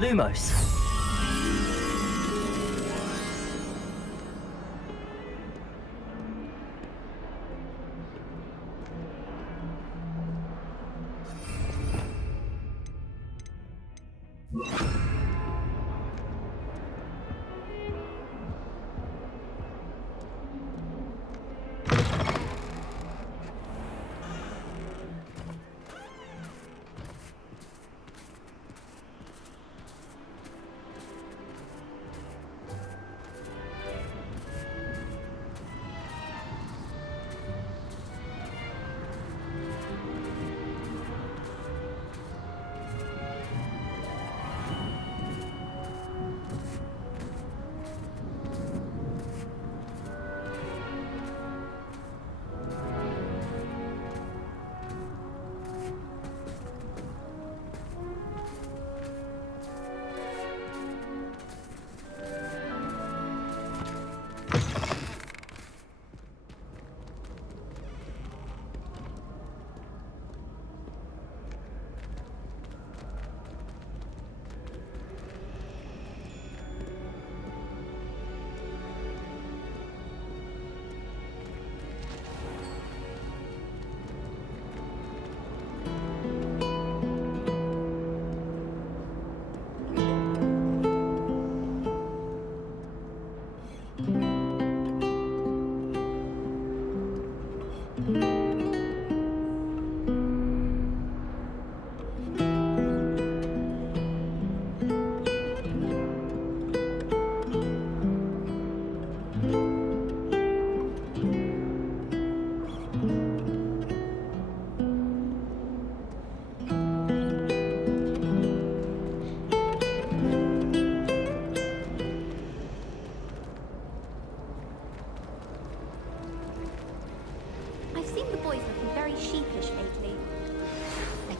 Lumos.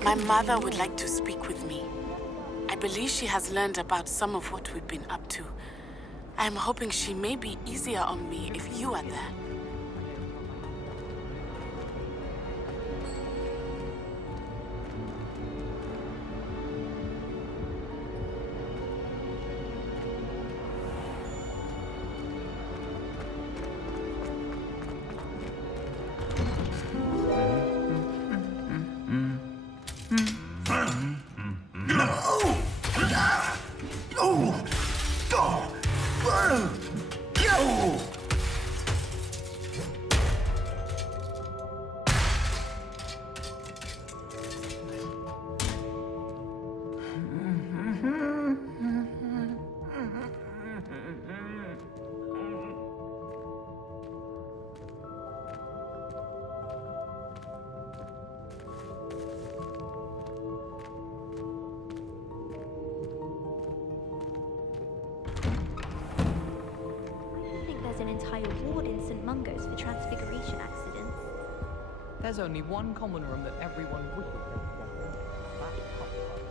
My mother would like to speak with me. I believe she has learned about some of what we've been up to. I'm hoping she may be easier on me if you are there. There's only one common room that everyone wishes they could get in. That's Hogwarts.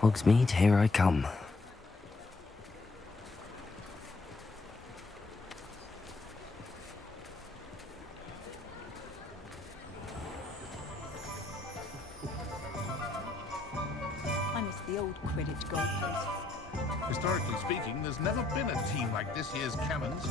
Hogsmeade, here I come. I miss the old Quidditch goalposts. Historically speaking, there's never been a team like this year's Cannons.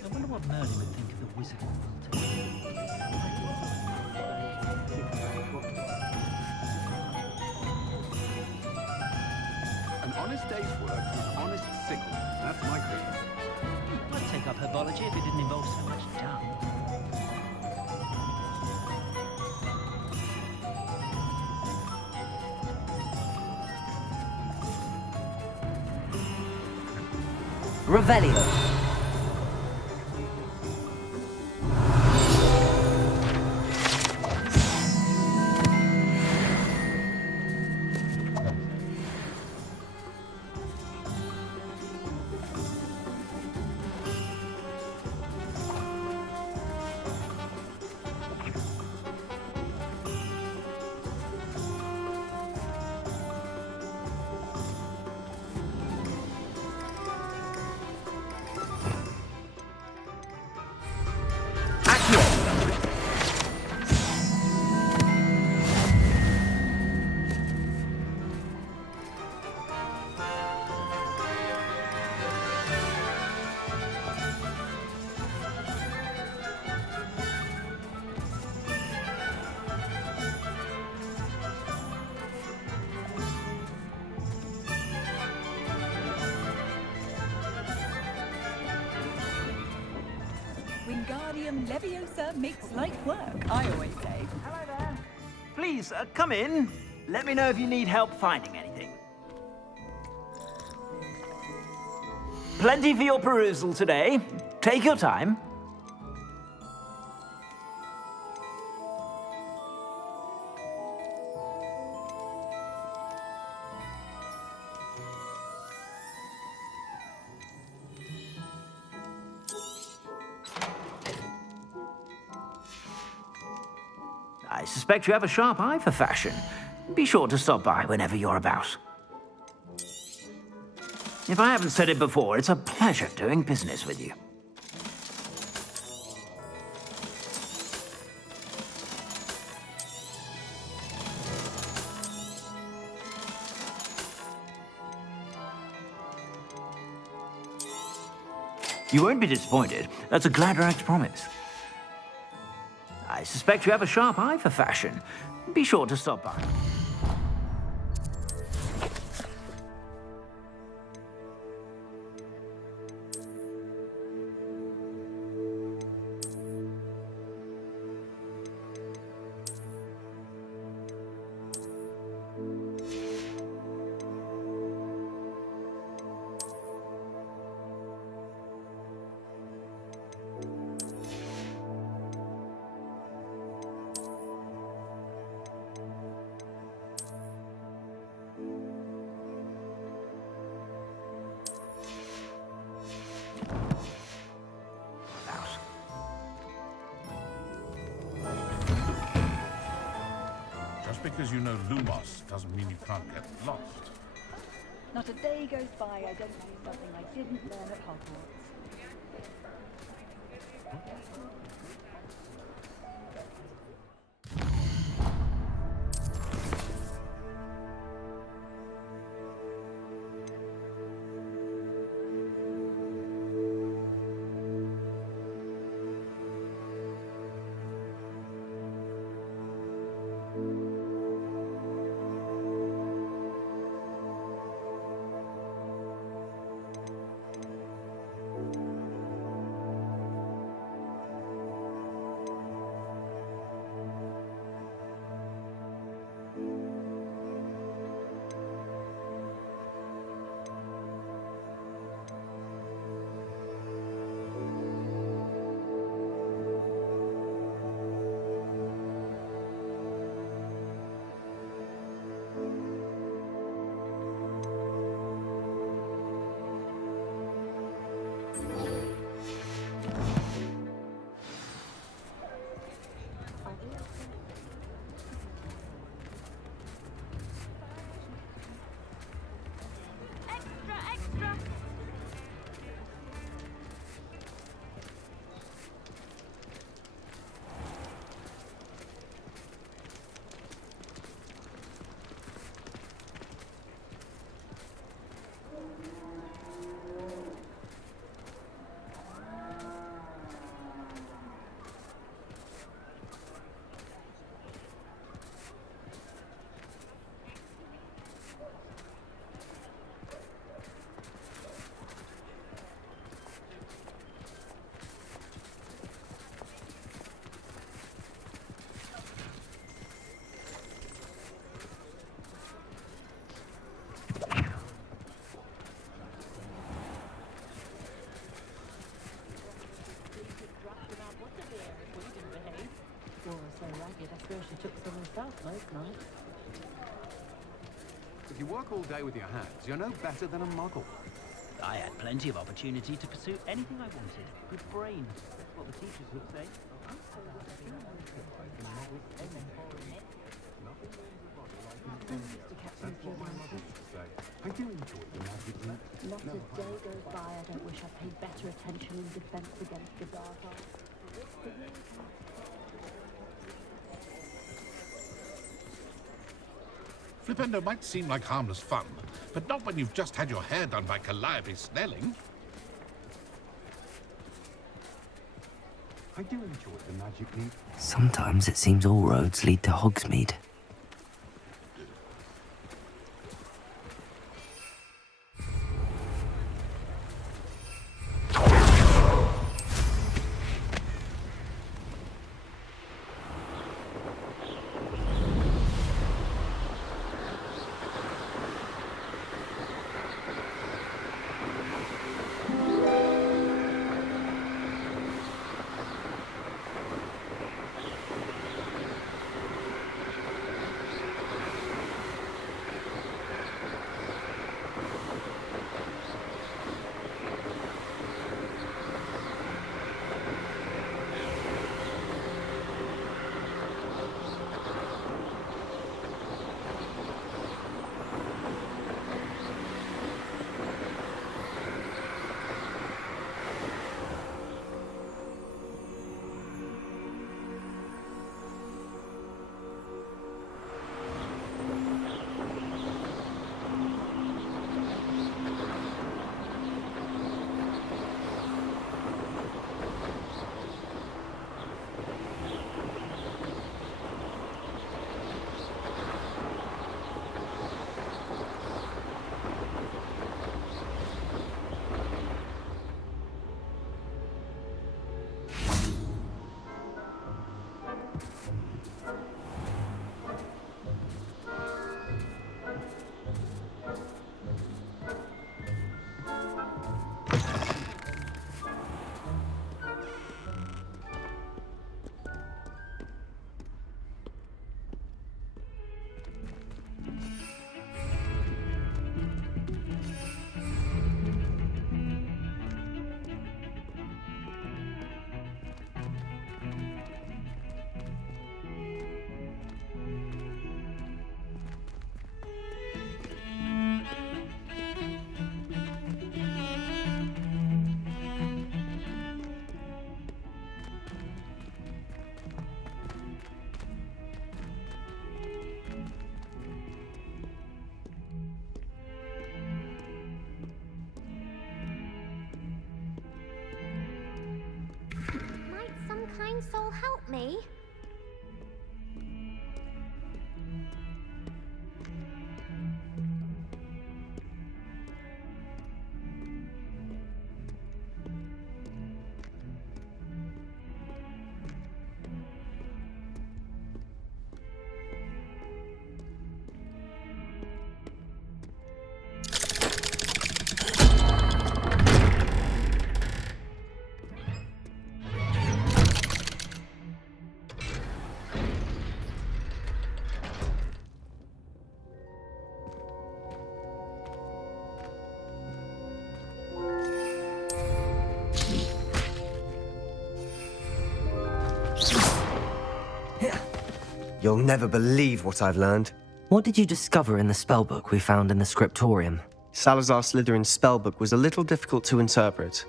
I wonder what Merlin would think of the wizard world. An honest day's work for an honest sickle. That's my creed. I'd take up herbology if it didn't involve so much dung. Revelio. Wingardium Leviosa makes light work, I always say. Hello there. Please, come in. Let me know if you need help finding anything. Plenty for your perusal today. Take your time. I suspect you have a sharp eye for fashion. Be sure to stop by whenever you're about. If I haven't said it before, it's a pleasure doing business with you. You won't be disappointed. That's a Gladrax promise. I suspect you have a sharp eye for fashion. Be sure to stop by. Just because you know Lumos doesn't mean you can't get lost. Not a day goes by I don't do something I didn't learn at Hogwarts. If you work all day with your hands, you're no better than a muggle. I had plenty of opportunity to pursue anything I wanted. Good brains. That's what the teachers would say. I do enjoy the magic. Not a day goes by I don't wish I paid better attention in defense against the dark arts. Flipendo might seem like harmless fun, but not when you've just had your hair done by Calliope Snelling. I do enjoy the magic. Sometimes it seems all roads lead to Hogsmeade. Kind soul help me? You'll never believe what I've learned. What did you discover in the spellbook we found in the scriptorium? Salazar Slytherin's spellbook was a little difficult to interpret,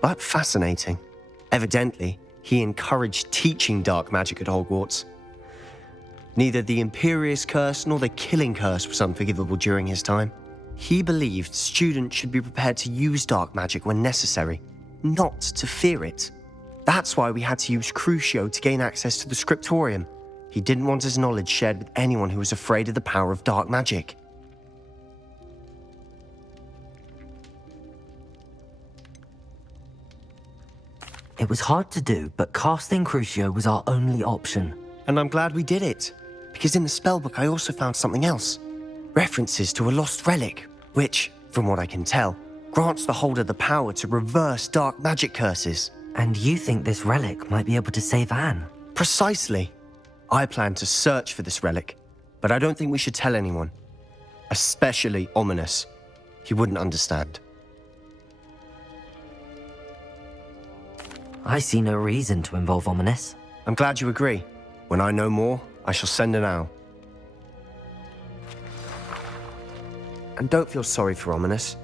but fascinating. Evidently, he encouraged teaching dark magic at Hogwarts. Neither the Imperious Curse nor the Killing Curse was unforgivable during his time. He believed students should be prepared to use dark magic when necessary, not to fear it. That's why we had to use Crucio to gain access to the scriptorium. He didn't want his knowledge shared with anyone who was afraid of the power of dark magic. It was hard to do, but casting Crucio was our only option. And I'm glad we did it, because in the spellbook I also found something else. References to a lost relic, which, from what I can tell, grants the holder the power to reverse dark magic curses. And you think this relic might be able to save Anne? Precisely. I plan to search for this relic, but I don't think we should tell anyone. especially ominous. He wouldn't understand. I see no reason to involve Ominous. I'm glad you agree. When I know more, I shall send an owl. And don't feel sorry for Ominous.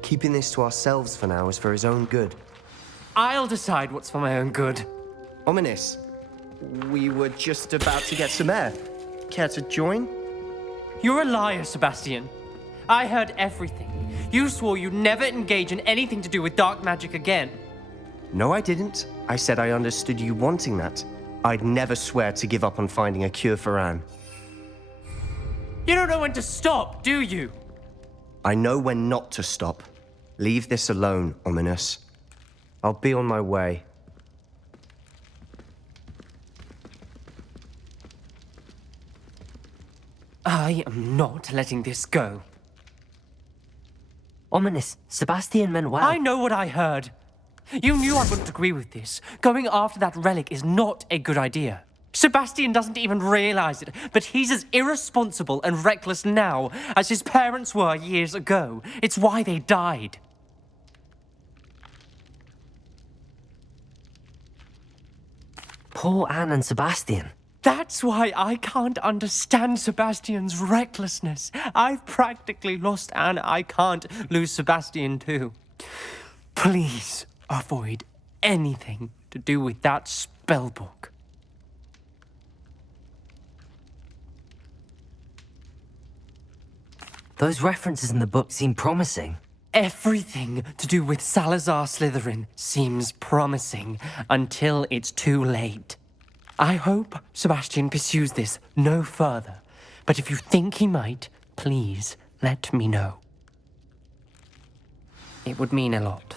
Keeping this to ourselves for now is for his own good. I'll decide what's for my own good. Ominous, we were just about to get some air. Care to join? You're a liar, Sebastian. I heard everything. You swore you'd never engage in anything to do with dark magic again. No, I didn't. I said I understood you wanting that. I'd never swear to give up on finding a cure for Anne. You don't know when to stop, do you? I know when not to stop. Leave this alone, Ominous. I'll be on my way. I am not letting this go. Ominous, Sebastian meant well. I know what I heard. You knew I wouldn't agree with this. Going after that relic is not a good idea. Sebastian doesn't even realize it, but he's as irresponsible and reckless now as his parents were years ago. It's why they died. Poor Anne and Sebastian. That's why I can't understand Sebastian's recklessness. I've practically lost Anne. I can't lose Sebastian too. Please avoid anything to do with that spellbook. Those references in the book seem promising. Everything to do with Salazar Slytherin seems promising until it's too late. I hope Sebastian pursues this no further, but if you think he might, please let me know. It would mean a lot.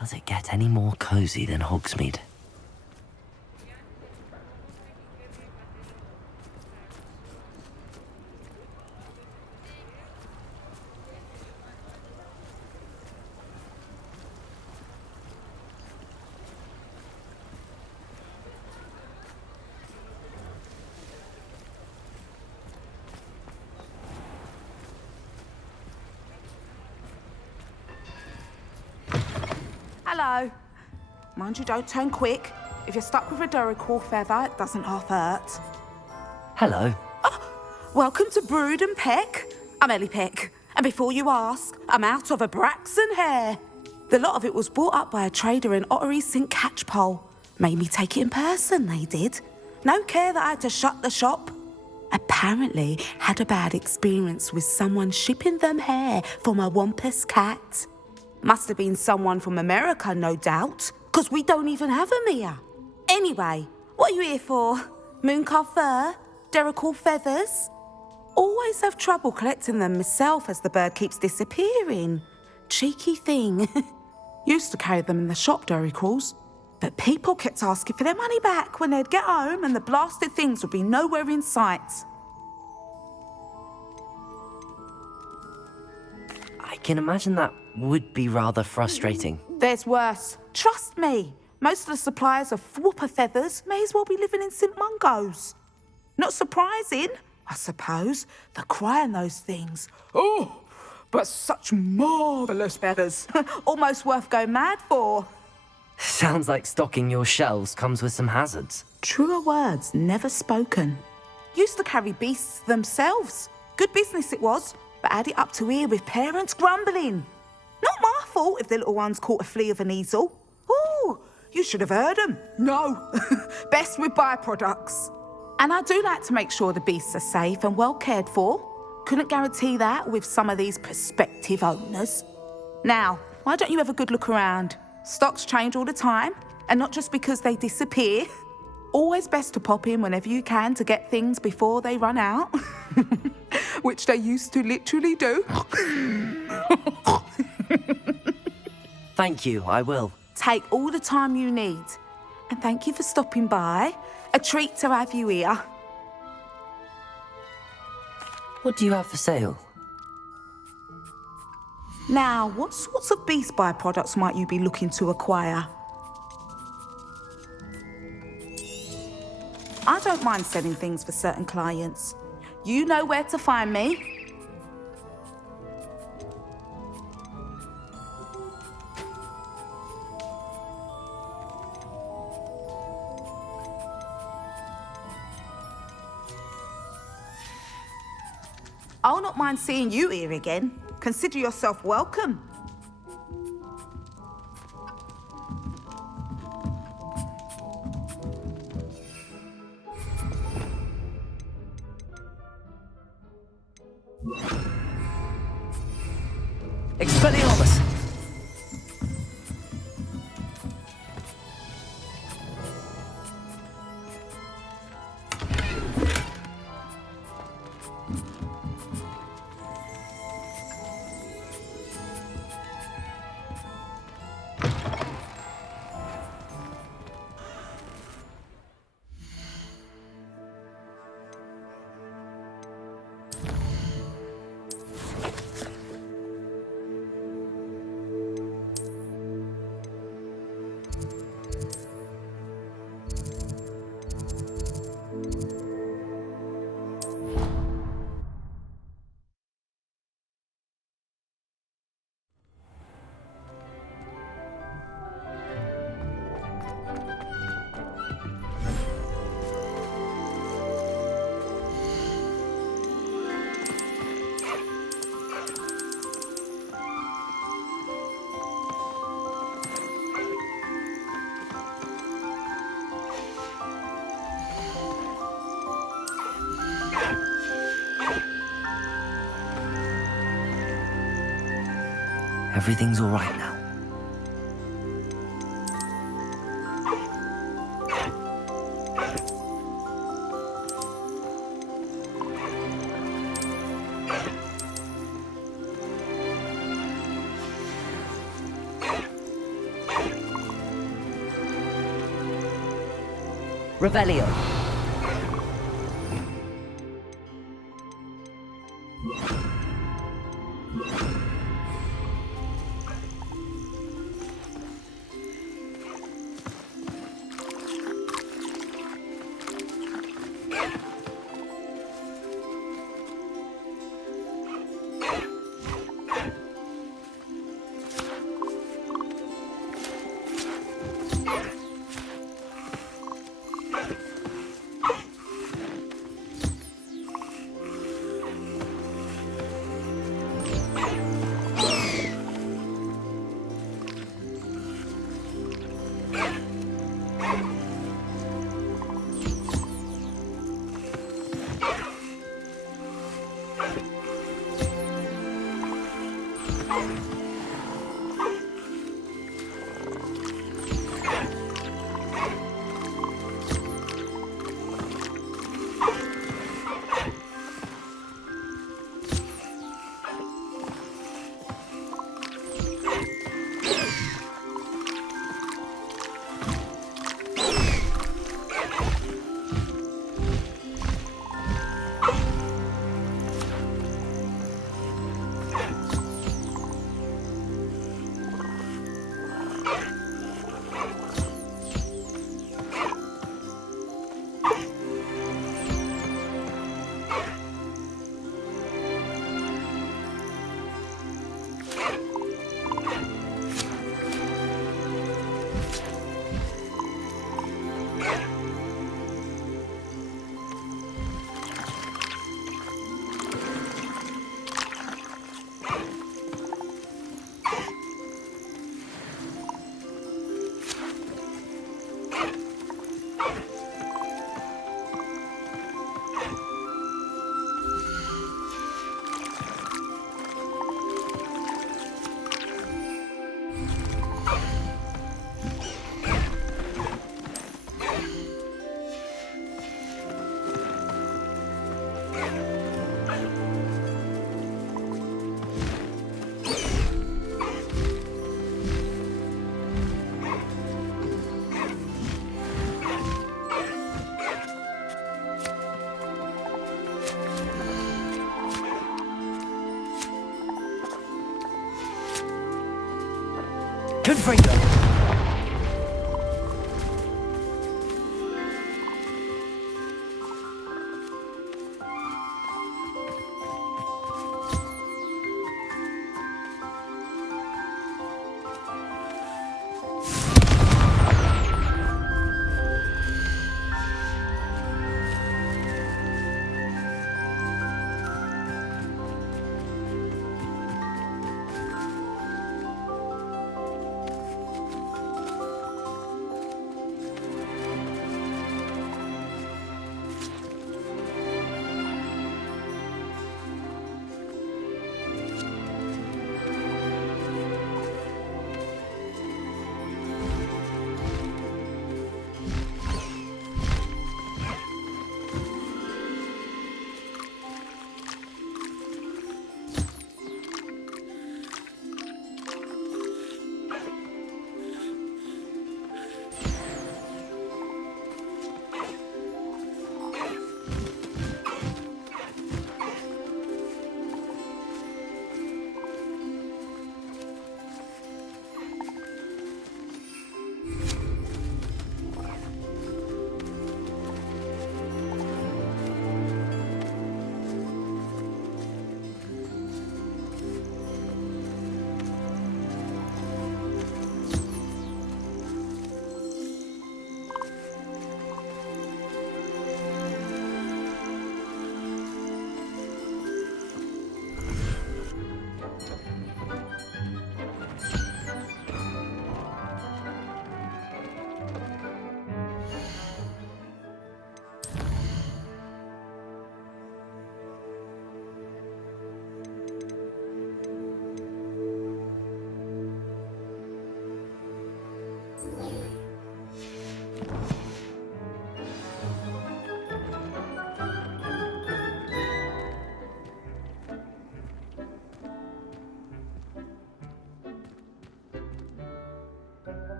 Does it get any more cozy than Hogsmeade? Hello. Mind you don't turn quick. If you're stuck with a Duracell feather, it doesn't half hurt. Hello. Welcome to Brood and Peck. I'm Ellie Peck. And before you ask, I'm out of a Braxton hair. The lot of it was bought up by a trader in Ottery St. Catchpole. Made me take it in person, they did. No care that I had to shut the shop. Apparently had a bad experience with someone shipping them hair for my Wampus cat. Must have been someone from America, no doubt, because we don't even have them here. Anyway, what are you here for? Mooncarved fur? Duracell feathers? Always have trouble collecting them myself as the bird keeps disappearing. Cheeky thing. Used to carry them in the shop, Duracells. But people kept asking for their money back when they'd get home and the blasted things would be nowhere in sight. I can imagine that would be rather frustrating. There's worse. Trust me. Most of the suppliers of whooper feathers may as well be living in St. Mungo's. Not surprising, I suppose. The cry on those things. Oh, but such marvellous feathers. Almost worth going mad for. Sounds like stocking your shelves comes with some hazards. Truer words never spoken. Used to carry beasts themselves. Good business it was, but had it up to here with parents grumbling. Not my fault if the little one's caught a flea of an easel. Ooh, you should have heard them. No, best with byproducts. And I do like to make sure the beasts are safe and well cared for. Couldn't guarantee that with some of these prospective owners. Now, why don't you have a good look around? Stocks change all the time, and not just because they disappear. Always best to pop in whenever you can to get things before they run out. Which they used to literally do. Thank you, I will. Take all the time you need. And thank you for stopping by. A treat to have you here. What do you have for sale? Now, what sorts of beast byproducts might you be looking to acquire? I don't mind selling things for certain clients. You know where to find me. I'll not mind seeing you here again. Consider yourself welcome. Expelliarmus! Everything's all right now. Revelio. Confringo.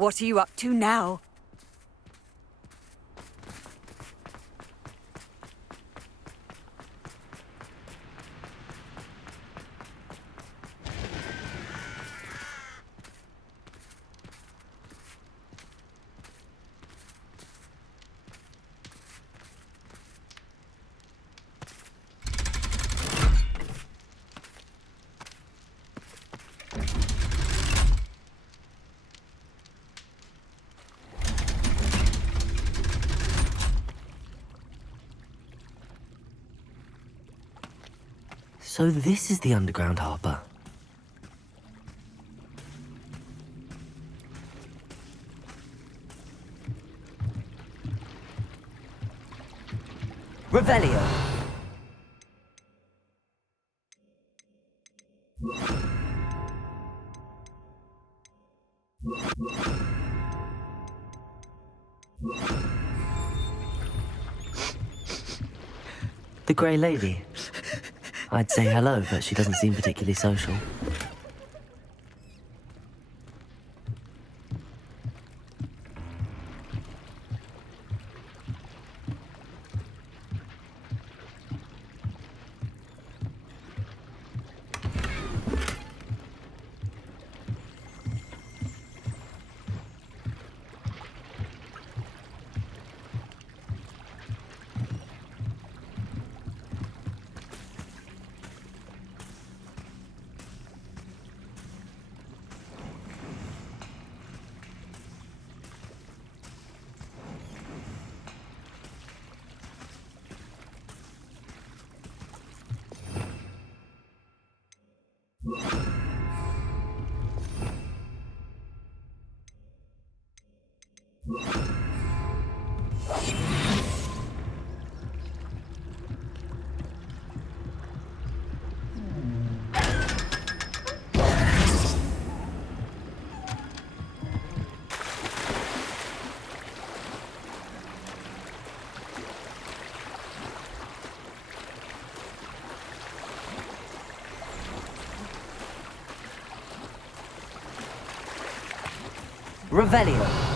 What are you up to now? So this is the underground harbour. Revelio. The Grey Lady. I'd say hello, but she doesn't seem particularly social. Revelio.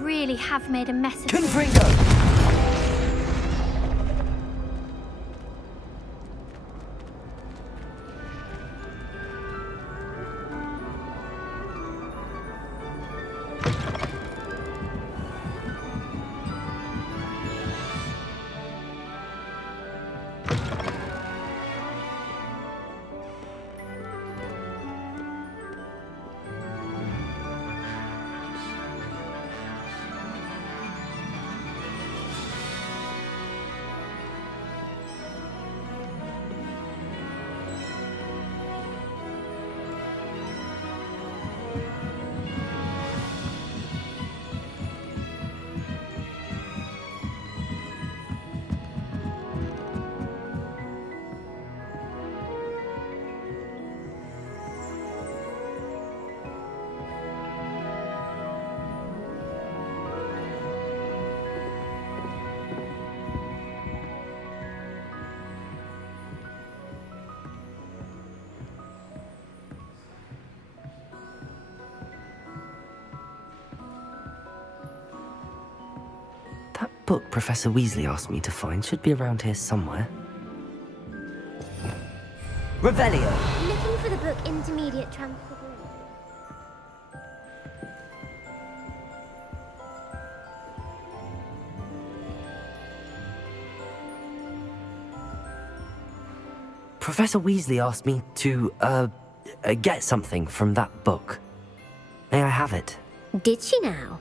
really have made a mess of Confringo! That book Professor Weasley asked me to find should be around here somewhere. Revelio! Looking for the book Intermediate Transfiguration. Professor Weasley asked me to, get something from that book. May I have it? Did she now?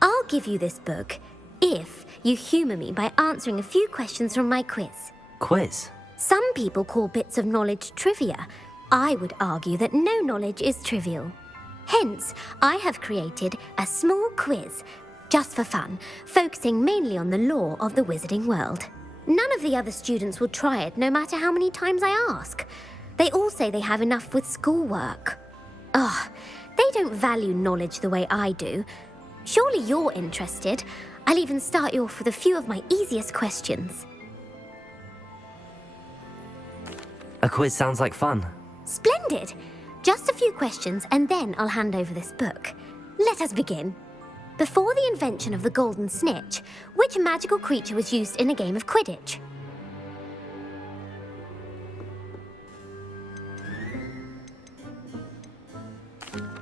I'll give you this book if you humour me by answering a few questions from my quiz. Quiz? Some people call bits of knowledge trivia. I would argue that no knowledge is trivial. Hence, I have created a small quiz, just for fun, focusing mainly on the lore of the wizarding world. None of the other students will try it, no matter how many times I ask. They all say they have enough with schoolwork. Ugh, they don't value knowledge the way I do. Surely you're interested. I'll even start you off with a few of my easiest questions. A quiz sounds like fun. Splendid! Just a few questions and then I'll hand over this book. Let us begin. Before the invention of the golden snitch, which magical creature was used in a game of Quidditch?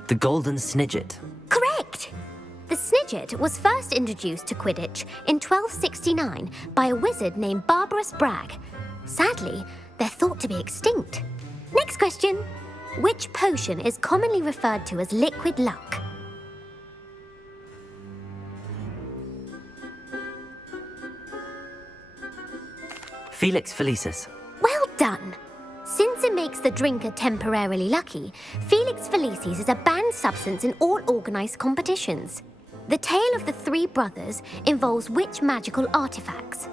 The golden snidget. Correct! The snidget was first introduced to Quidditch in 1269 by a wizard named Barbarous Bragg. Sadly, they're thought to be extinct. Next question. Which potion is commonly referred to as liquid luck? Felix Felicis. Well done! Since it makes the drinker temporarily lucky, Felix Felicis is a banned substance in all organised competitions. The tale of the three brothers involves which magical artifacts?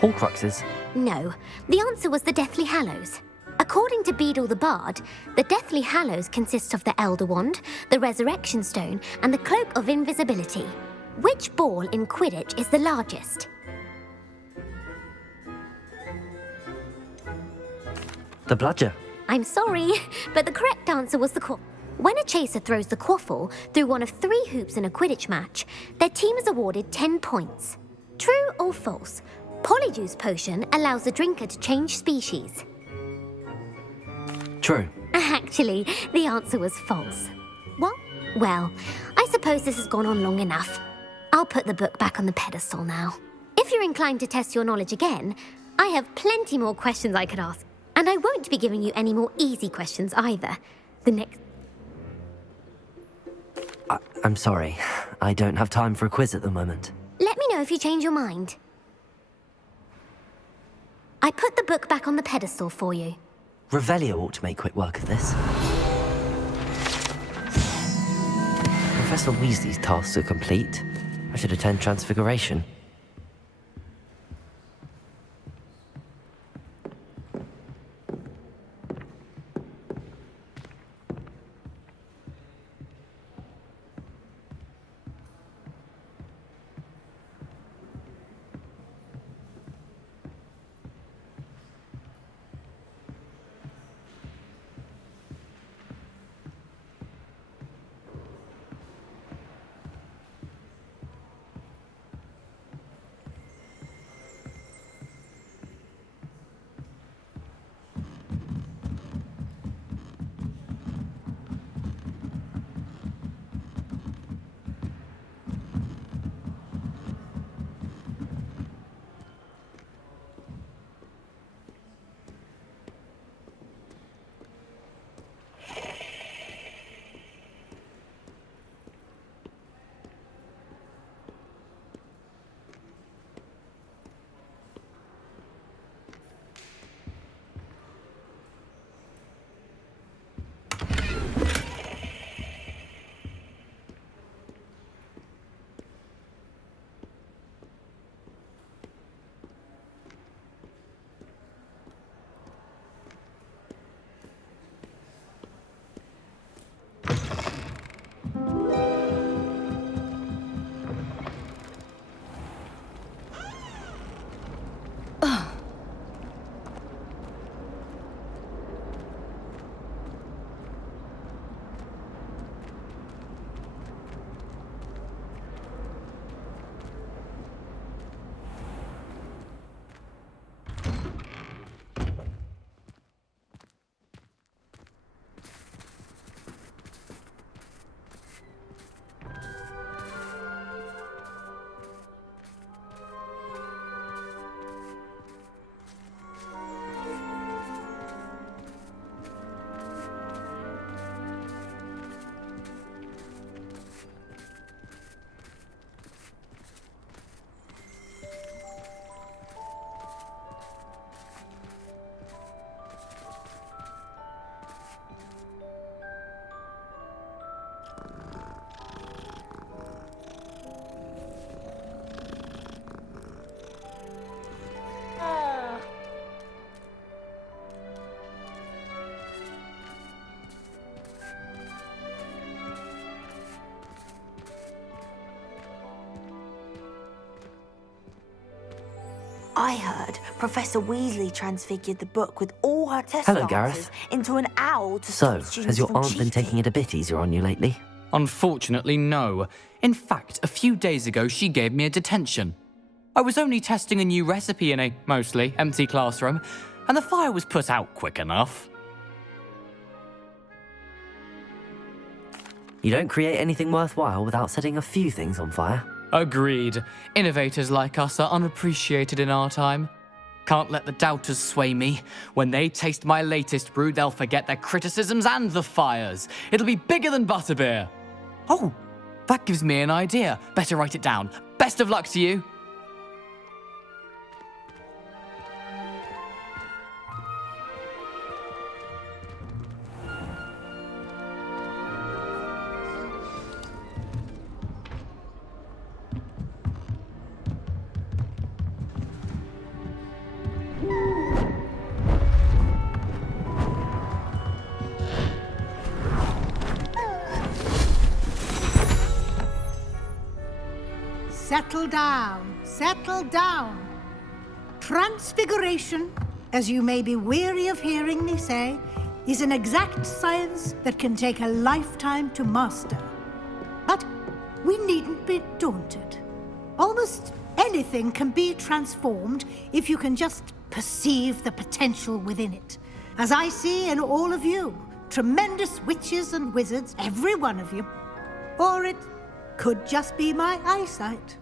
Horcruxes. No, the answer was the Deathly Hallows. According to Beedle the Bard, the Deathly Hallows consists of the Elder Wand, the Resurrection Stone, and the Cloak of Invisibility. Which ball in Quidditch is the largest? The bludger. I'm sorry, but the correct answer was the quaffle. When a chaser throws the quaffle through one of 3 hoops in a Quidditch match, their team is awarded 10 points. True or false? Polyjuice potion allows the drinker to change species. True. Actually, the answer was false. What? Well, I suppose this has gone on long enough. I'll put the book back on the pedestal now. If you're inclined to test your knowledge again, I have plenty more questions I could ask. And I won't be giving you any more easy questions either. The next... I'm sorry. I don't have time for a quiz at the moment. Let me know if you change your mind. I put the book back on the pedestal for you. Revelio ought to make quick work of this. Professor Weasley's tasks are complete. I should attend Transfiguration. I heard Professor Weasley transfigured the book with all her test Hello, answers Gareth. into an owl to So, stop students has your from aunt been cheating. taking it a bit easier on you lately? Unfortunately, no. In fact, a few days ago, she gave me a detention. I was only testing a new recipe in a mostly empty classroom, and the fire was put out quick enough. You don't create anything worthwhile without setting a few things on fire. Agreed. Innovators like us are unappreciated in our time. Can't let the doubters sway me. When they taste my latest brew, they'll forget their criticisms and the fires. It'll be bigger than butterbeer. Oh, that gives me an idea. Better write it down. Best of luck to you. Settle down, settle down. Transfiguration, as you may be weary of hearing me say, is an exact science that can take a lifetime to master. But we needn't be daunted. Almost anything can be transformed if you can just perceive the potential within it. As I see in all of you, tremendous witches and wizards, every one of you. Or it could just be my eyesight.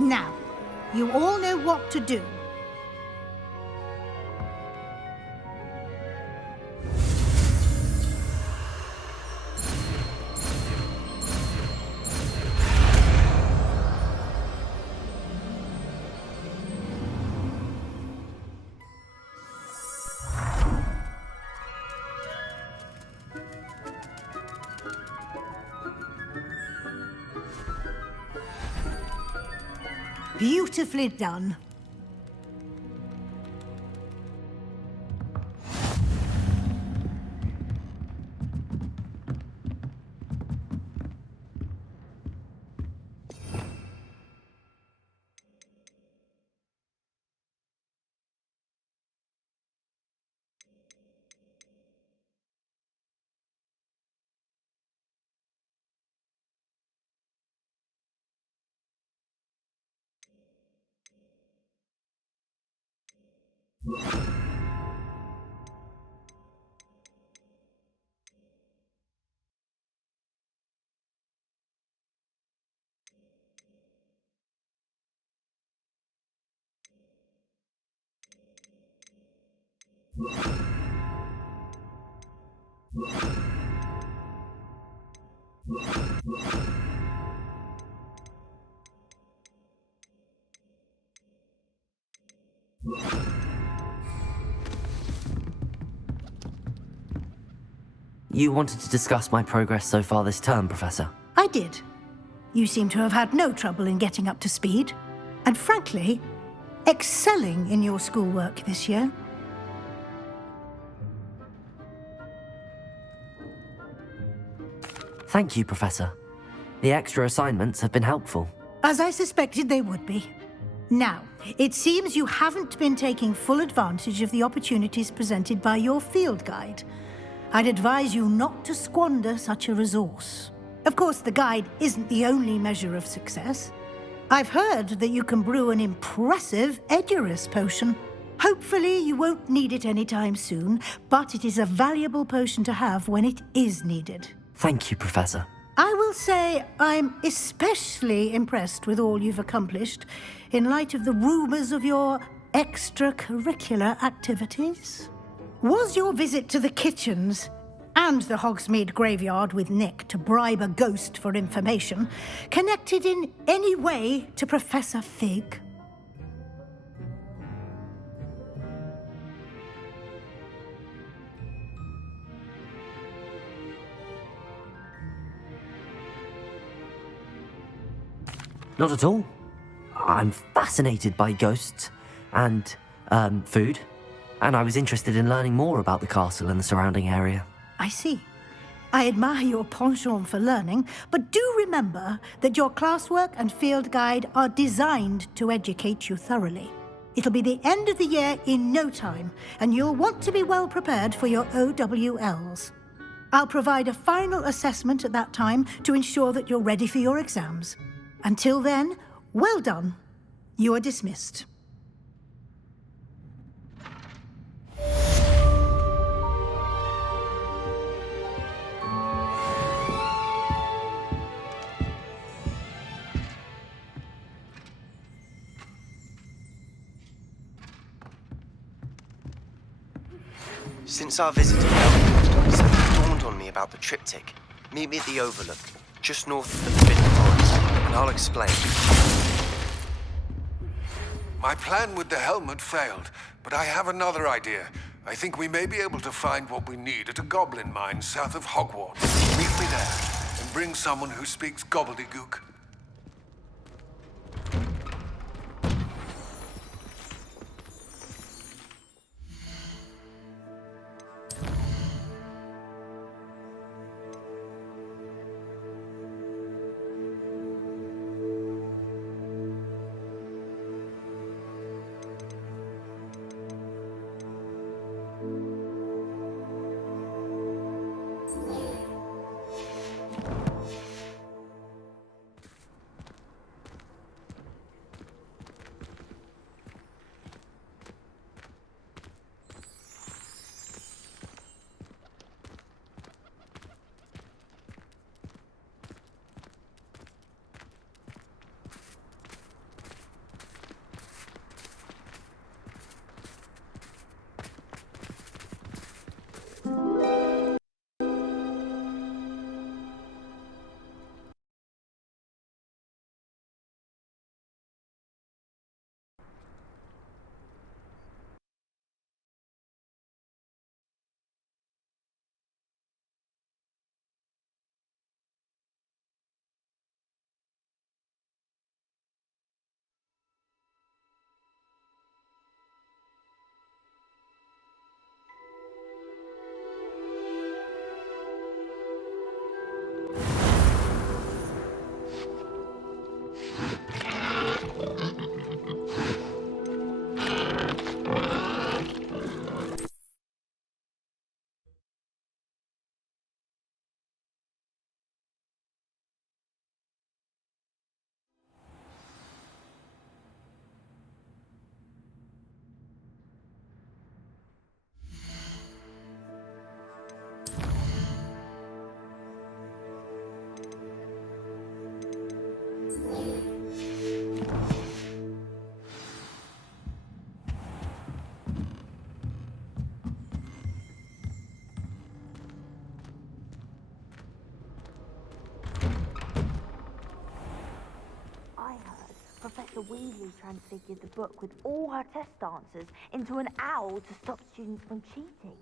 Now, you all know what to do. Beautifully done. You wanted to discuss my progress so far this term, Professor. I did. You seem to have had no trouble in getting up to speed, and frankly, excelling in your schoolwork this year. Thank you, Professor. The extra assignments have been helpful. As I suspected they would be. Now, it seems you haven't been taking full advantage of the opportunities presented by your field guide. I'd advise you not to squander such a resource. Of course, the guide isn't the only measure of success. I've heard that you can brew an impressive Edurus potion. Hopefully you won't need it anytime soon, but it is a valuable potion to have when it is needed. Thank you, Professor. I will say I'm especially impressed with all you've accomplished in light of the rumors of your extracurricular activities. Was your visit to the kitchens and the Hogsmeade graveyard with Nick to bribe a ghost for information connected in any way to Professor Fig? Not at all. I'm fascinated by ghosts and, food, and I was interested in learning more about the castle and the surrounding area. I see. I admire your penchant for learning, but do remember that your classwork and field guide are designed to educate you thoroughly. It'll be the end of the year in no time, and you'll want to be well prepared for your OWLs. I'll provide a final assessment at that time to ensure that you're ready for your exams. Until then, well done. You are dismissed. Since our visit to Hogwarts, something dawned on me about the triptych. Meet me at the Overlook, just north of the Forbidden Forest, and I'll explain. My plan with the helmet failed, but I have another idea. I think we may be able to find what we need at a goblin mine south of Hogwarts. Meet me there, and bring someone who speaks gobbledygook. Professor Weasley transfigured the book with all her test answers into an owl to stop students from cheating.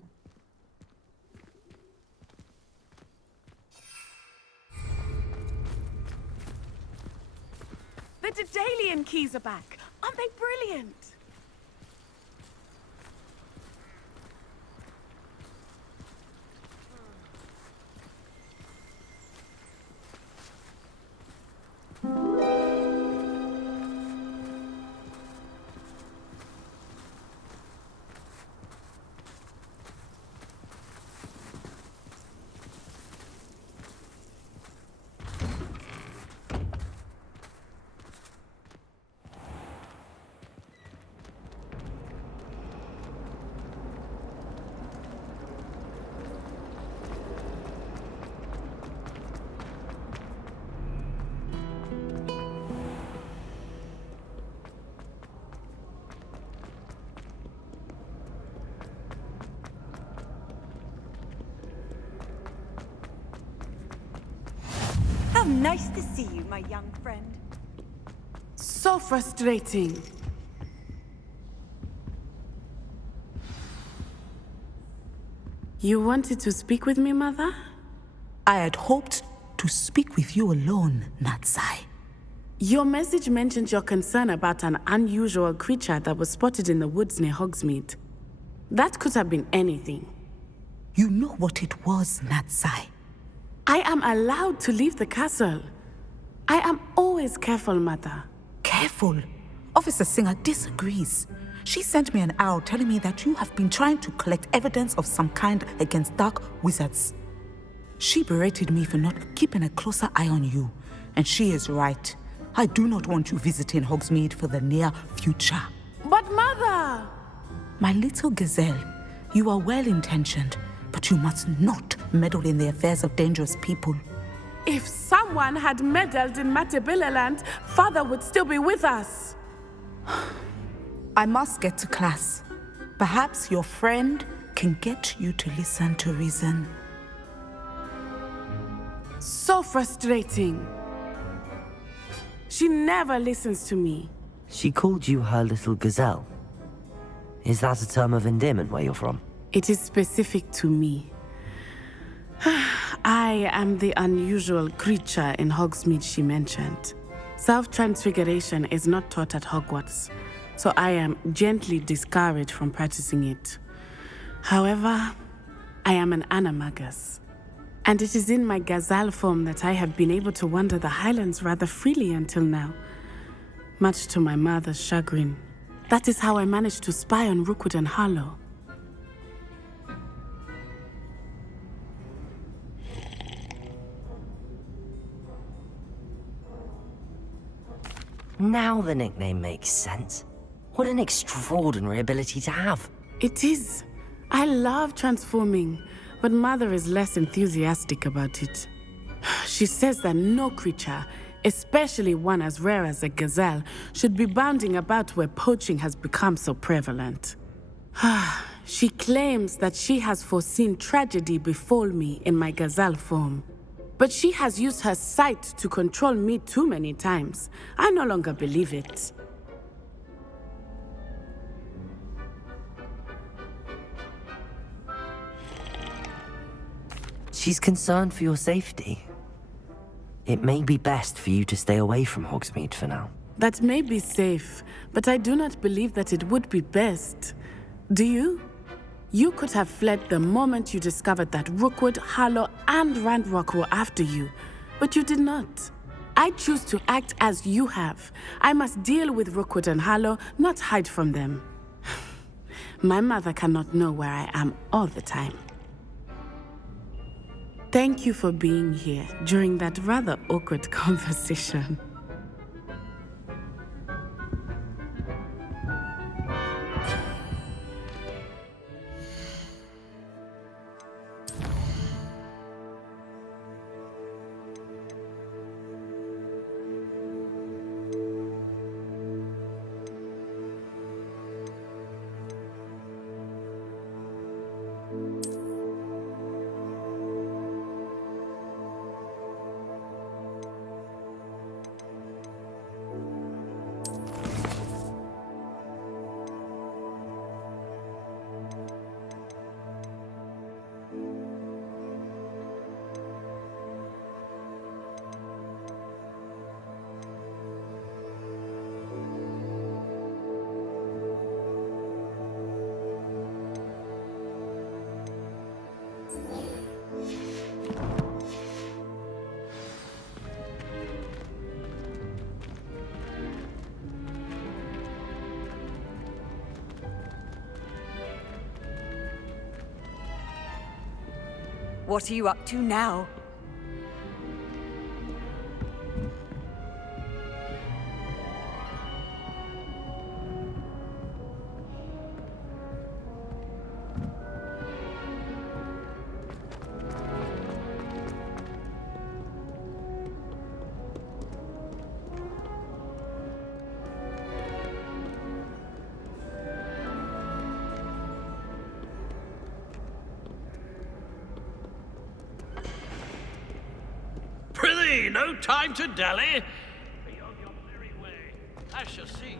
The Daedalian keys are back. Aren't they brilliant? How nice to see you, my young friend. So frustrating. You wanted to speak with me, Mother? I had hoped to speak with you alone, Natsai. Your message mentioned your concern about an unusual creature that was spotted in the woods near Hogsmeade. That could have been anything. You know what it was, Natsai. I am allowed to leave the castle. I am always careful, Mother. Careful? Officer Singer disagrees. She sent me an owl telling me that you have been trying to collect evidence of some kind against dark wizards. She berated me for not keeping a closer eye on you, and she is right. I do not want you visiting Hogsmeade for the near future. But Mother! My little gazelle, you are well-intentioned, but you must not meddle in the affairs of dangerous people. If someone had meddled in Matabeleland, Father would still be with us. I must get to class. Perhaps your friend can get you to listen to reason. So frustrating. She never listens to me. She called you her little gazelle. Is that a term of endearment where you're from? It is specific to me. I am the unusual creature in Hogsmeade she mentioned. Self-transfiguration is not taught at Hogwarts, so I am gently discouraged from practicing it. However, I am an animagus, and it is in my gazelle form that I have been able to wander the Highlands rather freely until now, much to my mother's chagrin. That is how I managed to spy on Rookwood and Harlow. Now the nickname makes sense. What an extraordinary ability to have. It is. I love transforming, but Mother is less enthusiastic about it. She says that no creature, especially one as rare as a gazelle, should be bounding about where poaching has become so prevalent. She claims that she has foreseen tragedy befall me in my gazelle form. But she has used her sight to control me too many times. I no longer believe it. She's concerned for your safety. It may be best for you to stay away from Hogsmeade for now. That may be safe, but I do not believe that it would be best. Do you? You could have fled the moment you discovered that Rookwood, Harlow, and Ranrock were after you, but you did not. I choose to act as you have. I must deal with Rookwood and Harlow, not hide from them. My mother cannot know where I am all the time. Thank you for being here during that rather awkward conversation. What are you up to now? Prithee, no time to dally. Be on your merry way. I shall see.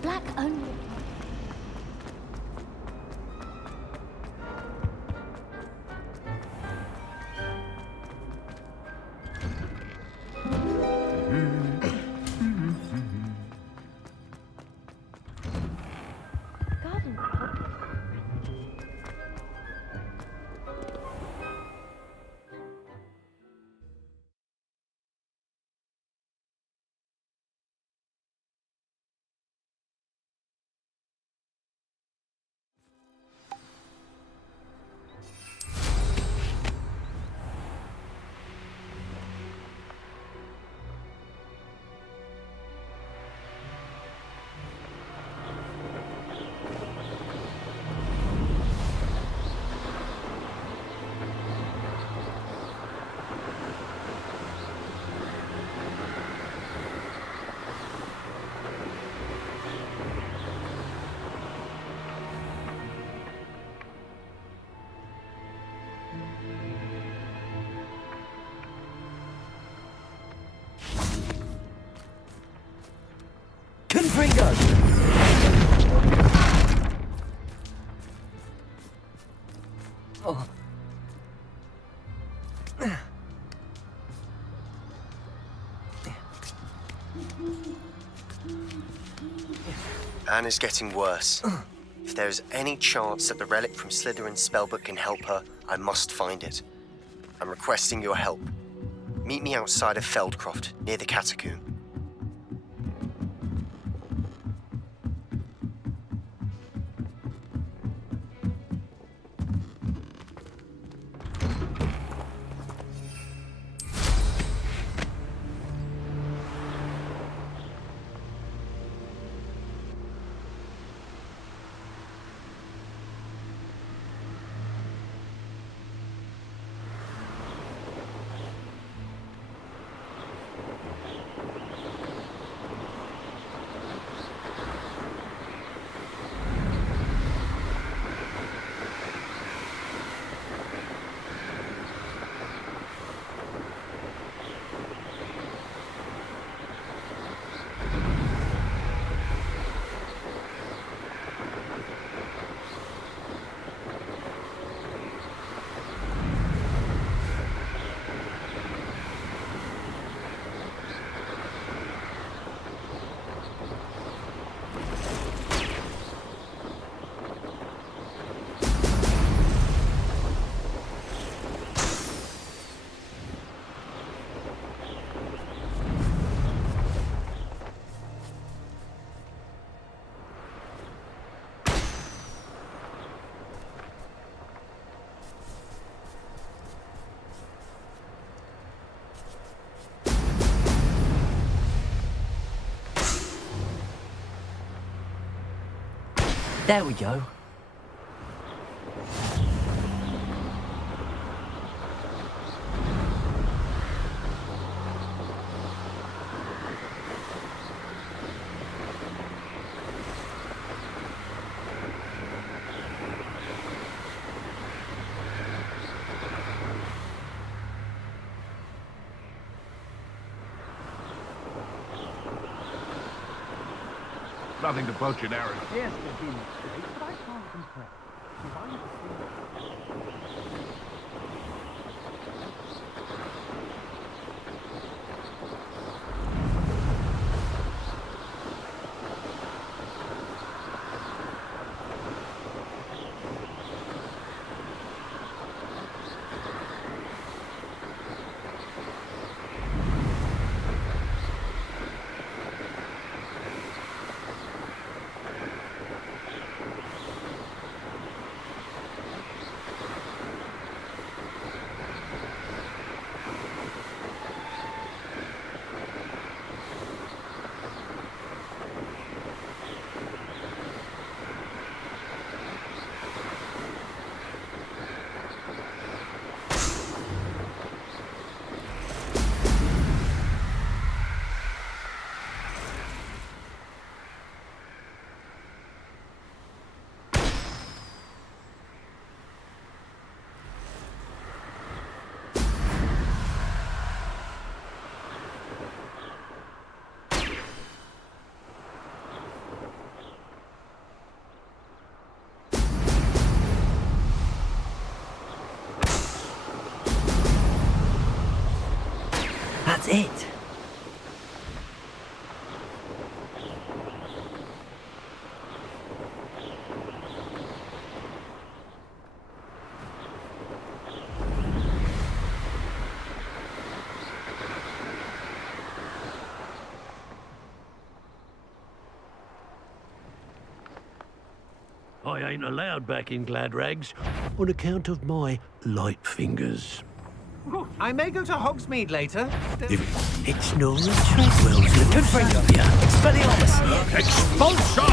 Black only. Anne is getting worse. If there is any chance that the relic from Slytherin's spellbook can help her, I must find it. I'm requesting your help. Meet me outside of Feldcroft, near the Catacomb. There we go. Nothing to poach an arrow. Yes, there's been mistakes, but I can't complain. If I had seen That's it. I ain't allowed back in Gladrags on account of my light fingers. I may go to Hogsmeade later. It's Nora Treadwell's little saviour. Expelliarmus! Expulso!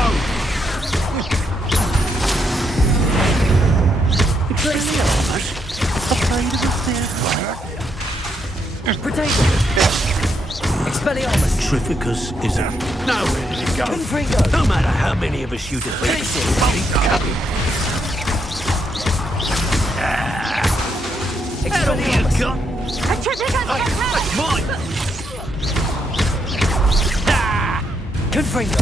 Expelliarmus? Afraid of a fair fight? Potato! Expelliarmus! Trificus is a... Now where did it go? Confringo! No matter how many of us you defeat, Finish it! Expelliarmus! That's mine! Confringo!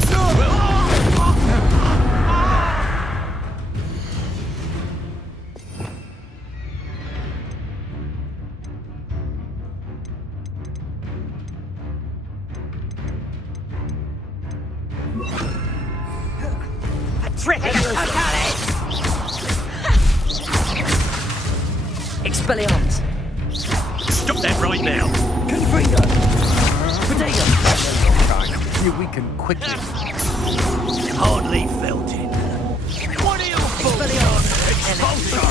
Expelliarmus! Stop that right now! Confringo! Protego! You weaken quickly. Hardly felt it. What are you for? Expulsor!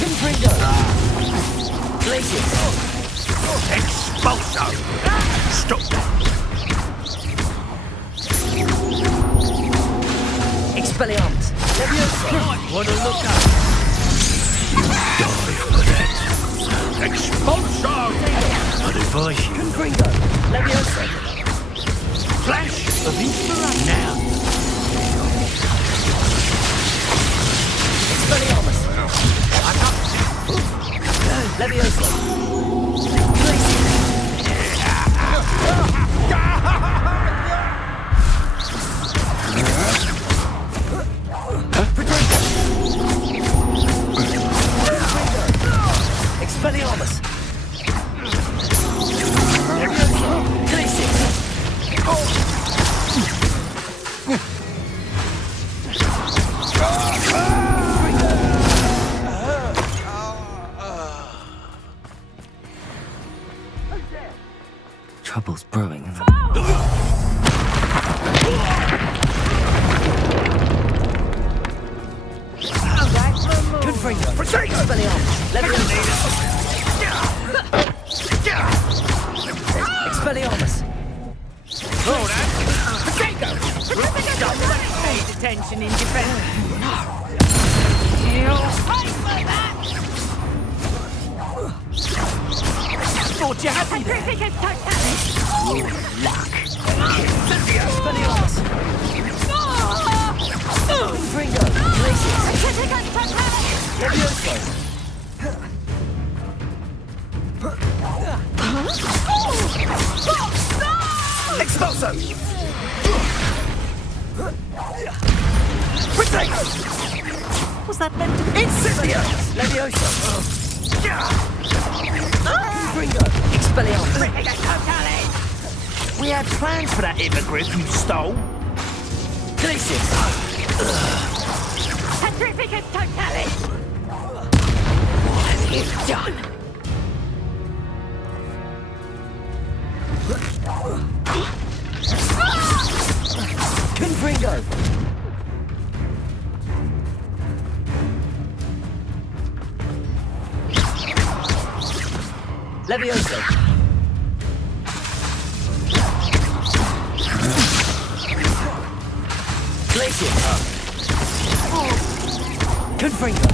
Confringo! Glacius! Expulsor! Stop that! Expelliarmus! Leviosa! Might want to look up. Die for that. Expulsor! I'd advise you. Confringo! Leviosa! Flash of inspiration now. Expelliarmus! I'm up! Leviosa! Glacius! Expelliarmus! Glacius! Trouble's brewing. Confringo! Expelliarmus! Leviosa! Expelliarmus! Paid attention in defense. Thought you had me there. Luck! Expelliarmus! Confringo! Glacius! Leviosa! Expulso! Protego! Was that meant to be? Incendio! Leviosa! Confringo! Expelliarmus! We had plans for that hippogriff you stole. Glacius! Petrificus totalis! What have you done? Confringo! Leviosa! Glacius! Confringo!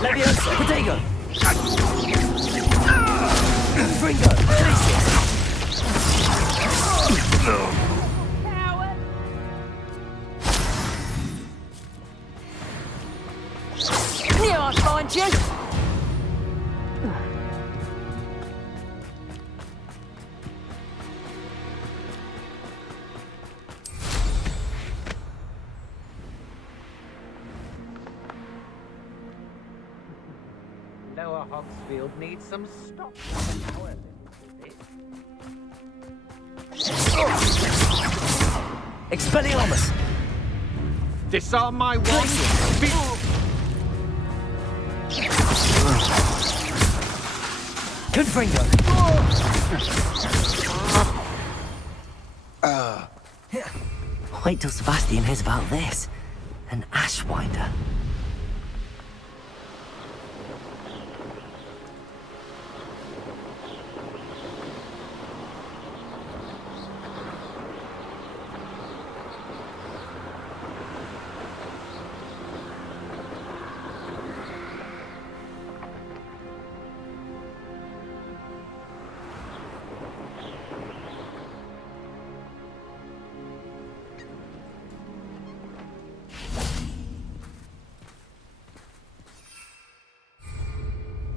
Leviosa! Protego! Confringo! Glacius! Knew I'd find you! Lower Hogsfield needs some stock. Expelliarmus! Disarm my wand. Confringo! Wait till Sebastian hears about this. An Ashwinder.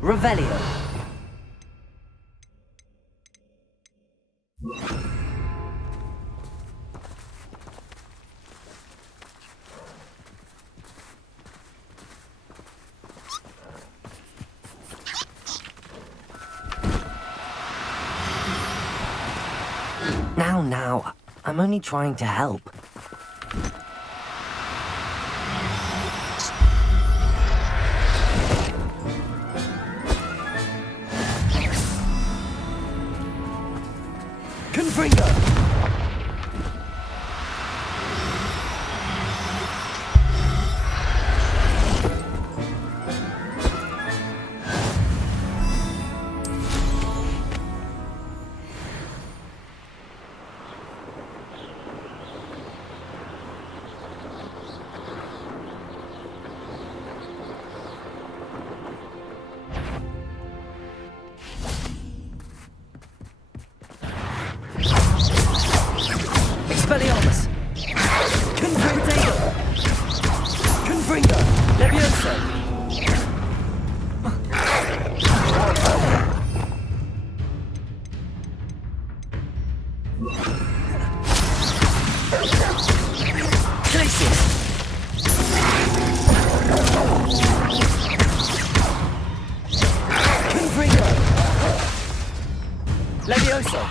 Revelio. Now, I'm only trying to help. Confringo! Expelliarmus! Confringo! Confringo! Levioso! Glacius! Confringo! Levioso!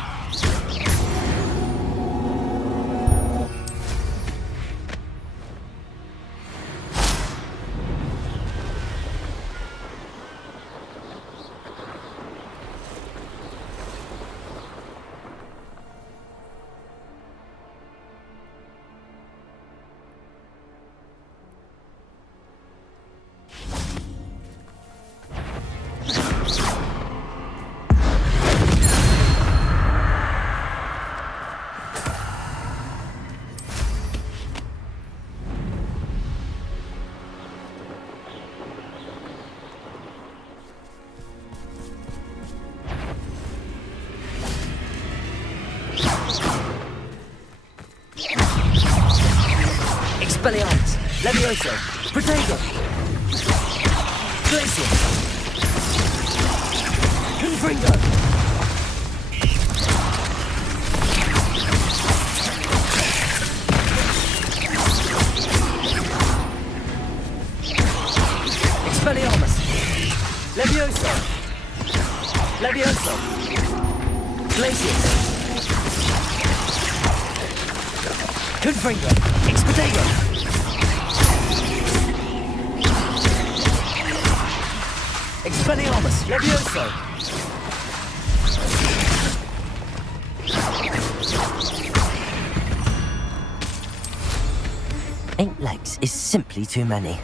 Expelliarmus! Levioso! Protego! Glacius! Confringo! Expelliarmus! Levioso! Levioso! Glacius! Confringo! Expedego! Expelliarmus! Levioso! Eight legs is simply too many.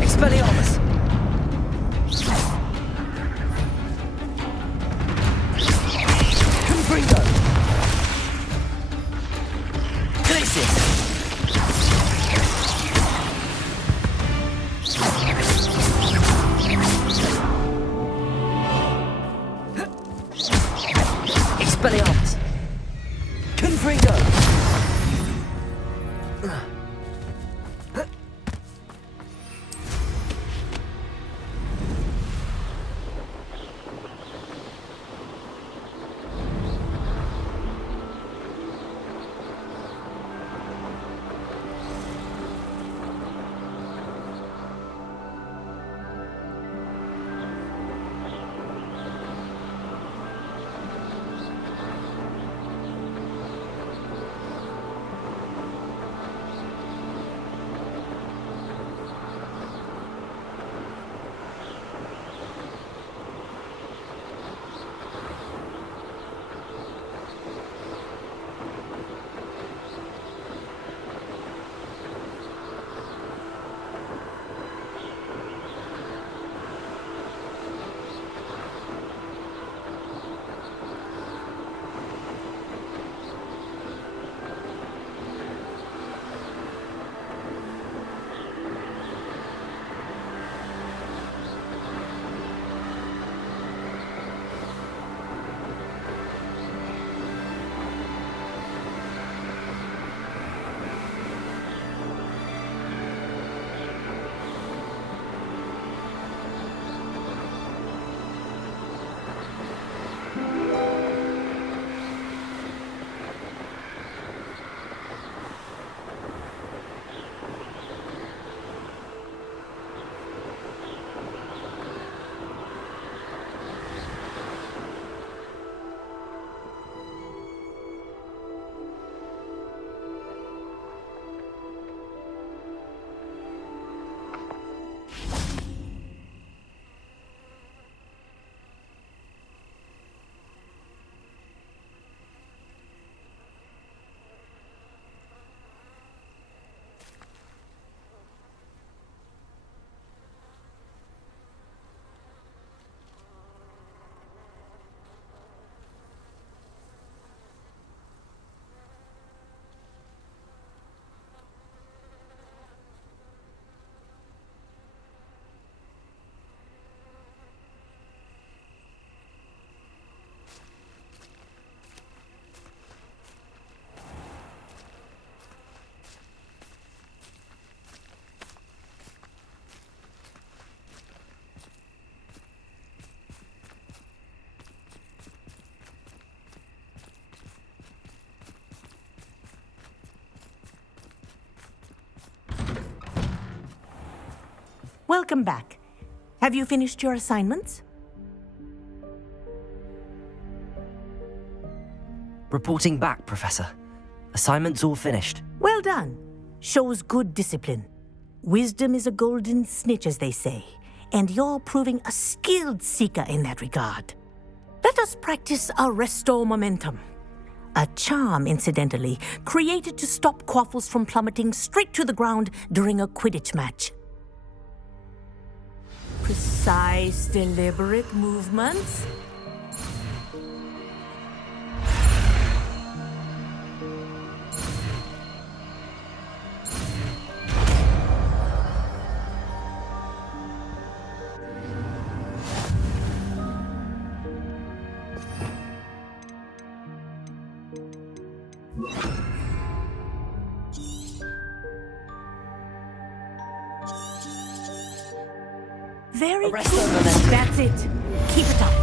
Expelliarmus! Confringo! Glacius! Expelliarmus! Confringo! Welcome back. Have you finished your assignments? Reporting back, Professor. Assignment's all finished. Well done. Shows good discipline. Wisdom is a golden snitch, as they say, and you're proving a skilled seeker in that regard. Let us practice our restore momentum. A charm, incidentally, created to stop Quaffles from plummeting straight to the ground during a Quidditch match. Precise, deliberate movements. Very good. That's it. Keep it up.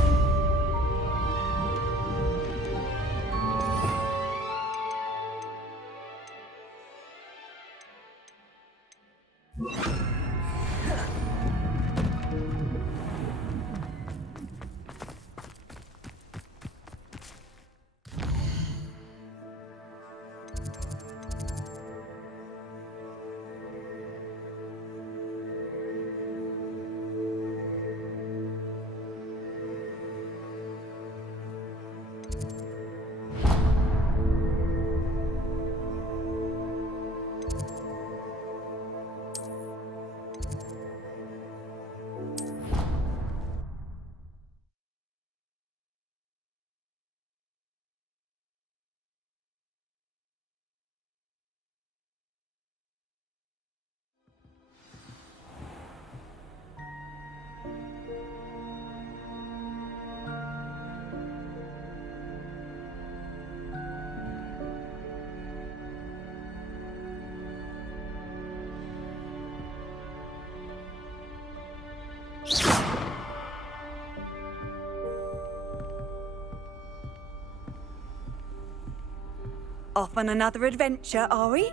Off on another adventure, are we?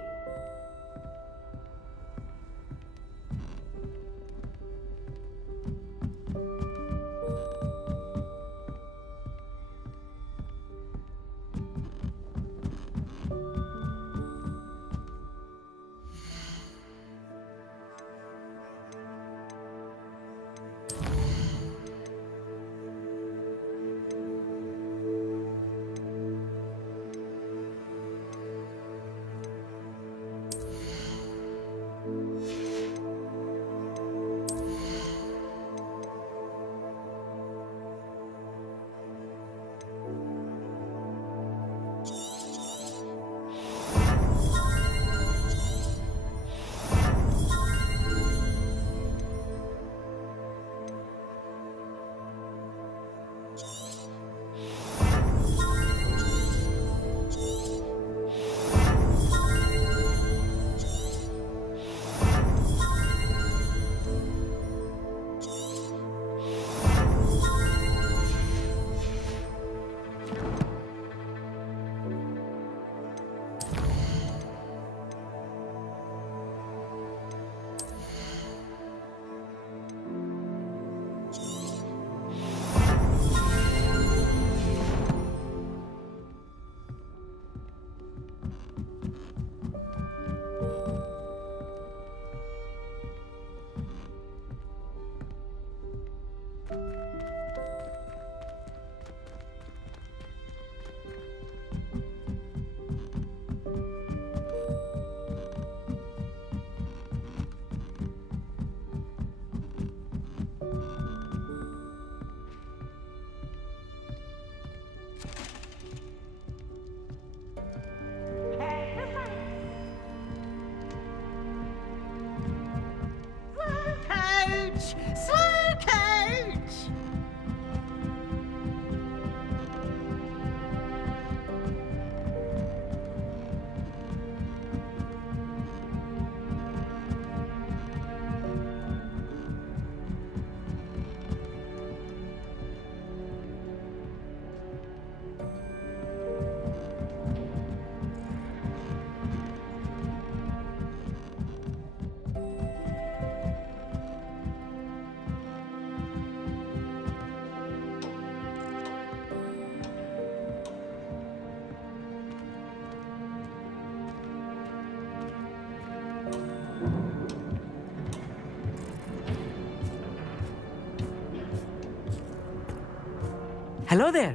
Hello there.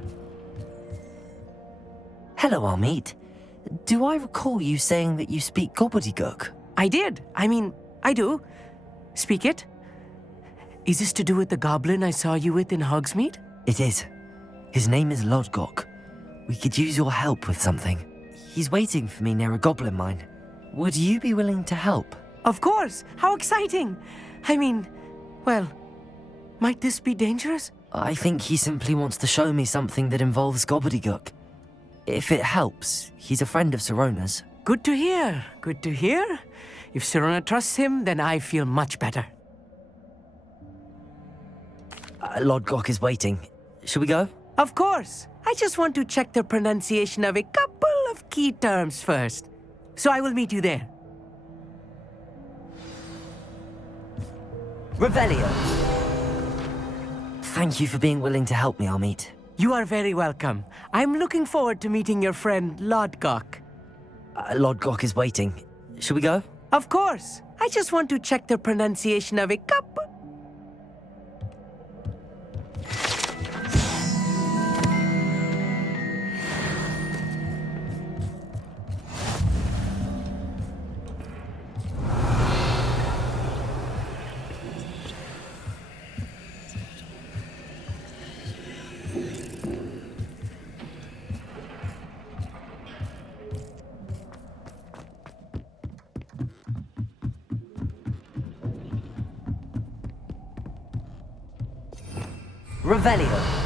Hello, Armit. Do I recall you saying that you speak gobbledygook? I did. I do. Speak it. Is this to do with the goblin I saw you with in Hogsmeade? It is. His name is Lodgok. We could use your help with something. He's waiting for me near a goblin mine. Would you be willing to help? Of course. How exciting. Well, might this be dangerous? I think he simply wants to show me something that involves gobbledygook. If it helps, he's a friend of Sirona's. Good to hear. Good to hear. If Sirona trusts him, then I feel much better. Lodgok is waiting. Shall we go? Of course. I just want to check the pronunciation of a couple of key terms first. So I will meet you there. Revelio. Thank you for being willing to help me, Armit. You are very welcome. I'm looking forward to meeting your friend Lodgok. Lodgok is waiting. Shall we go? Of course. I just want to check the pronunciation of a couple. Revelio.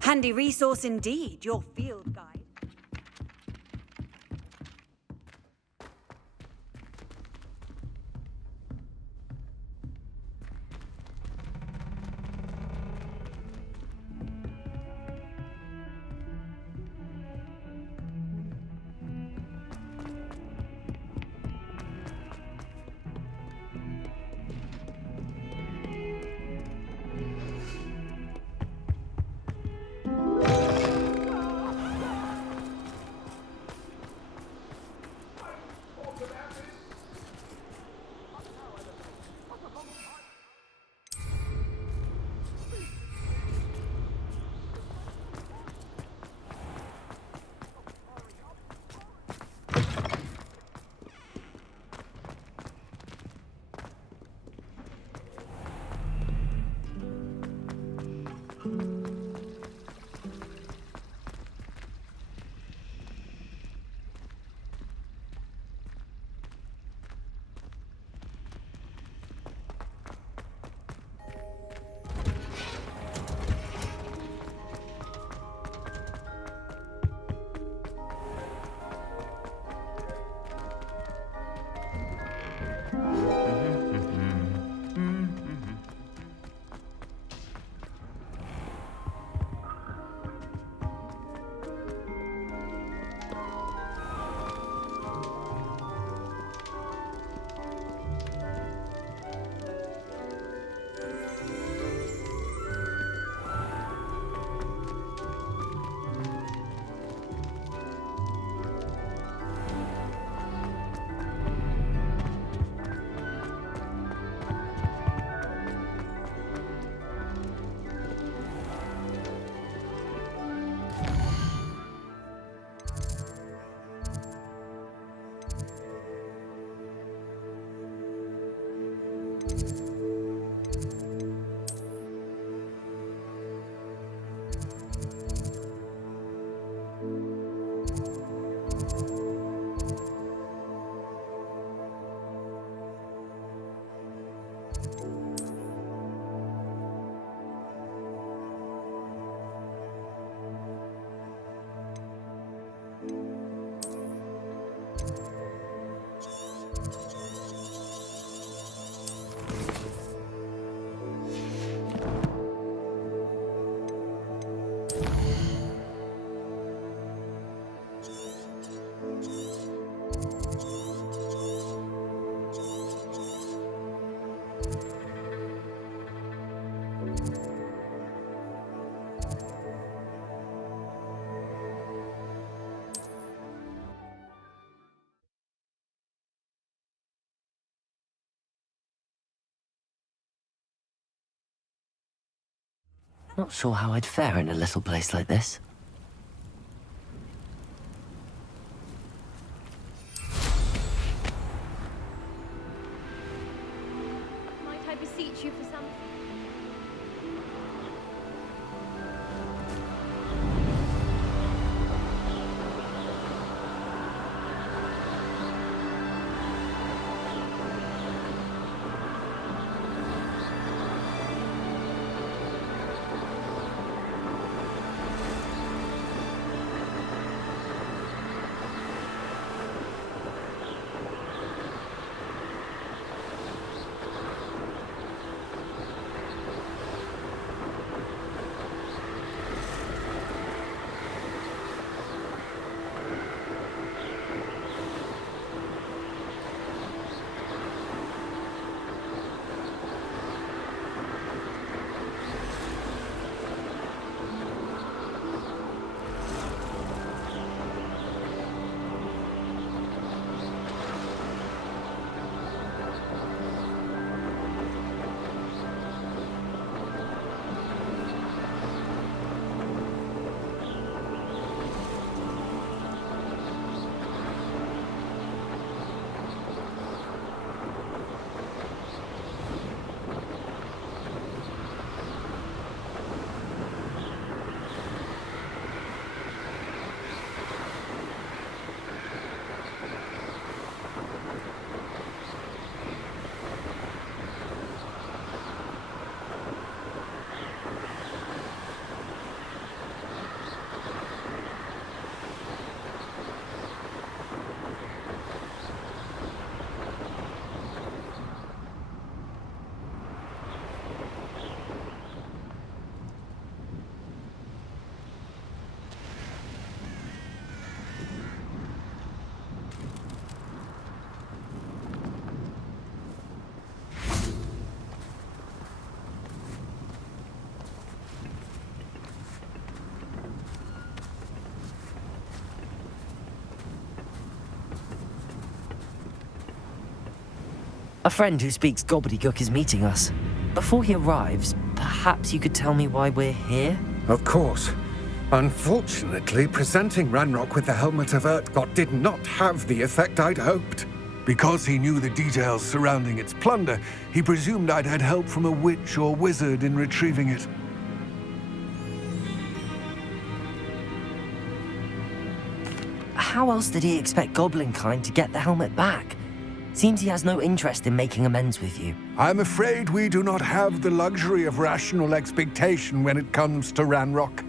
Handy resource indeed, your field guide. Not sure how I'd fare in a little place like this. Might I beseech you for something? A friend who speaks gobbledygook is meeting us. Before he arrives, perhaps you could tell me why we're here? Of course. Unfortunately, presenting Ranrock with the Helmet of Urtkot did not have the effect I'd hoped. Because he knew the details surrounding its plunder, he presumed I'd had help from a witch or wizard in retrieving it. How else did he expect Goblinkind to get the helmet back? Seems he has no interest in making amends with you. I'm afraid we do not have the luxury of rational expectation when it comes to Ranrock.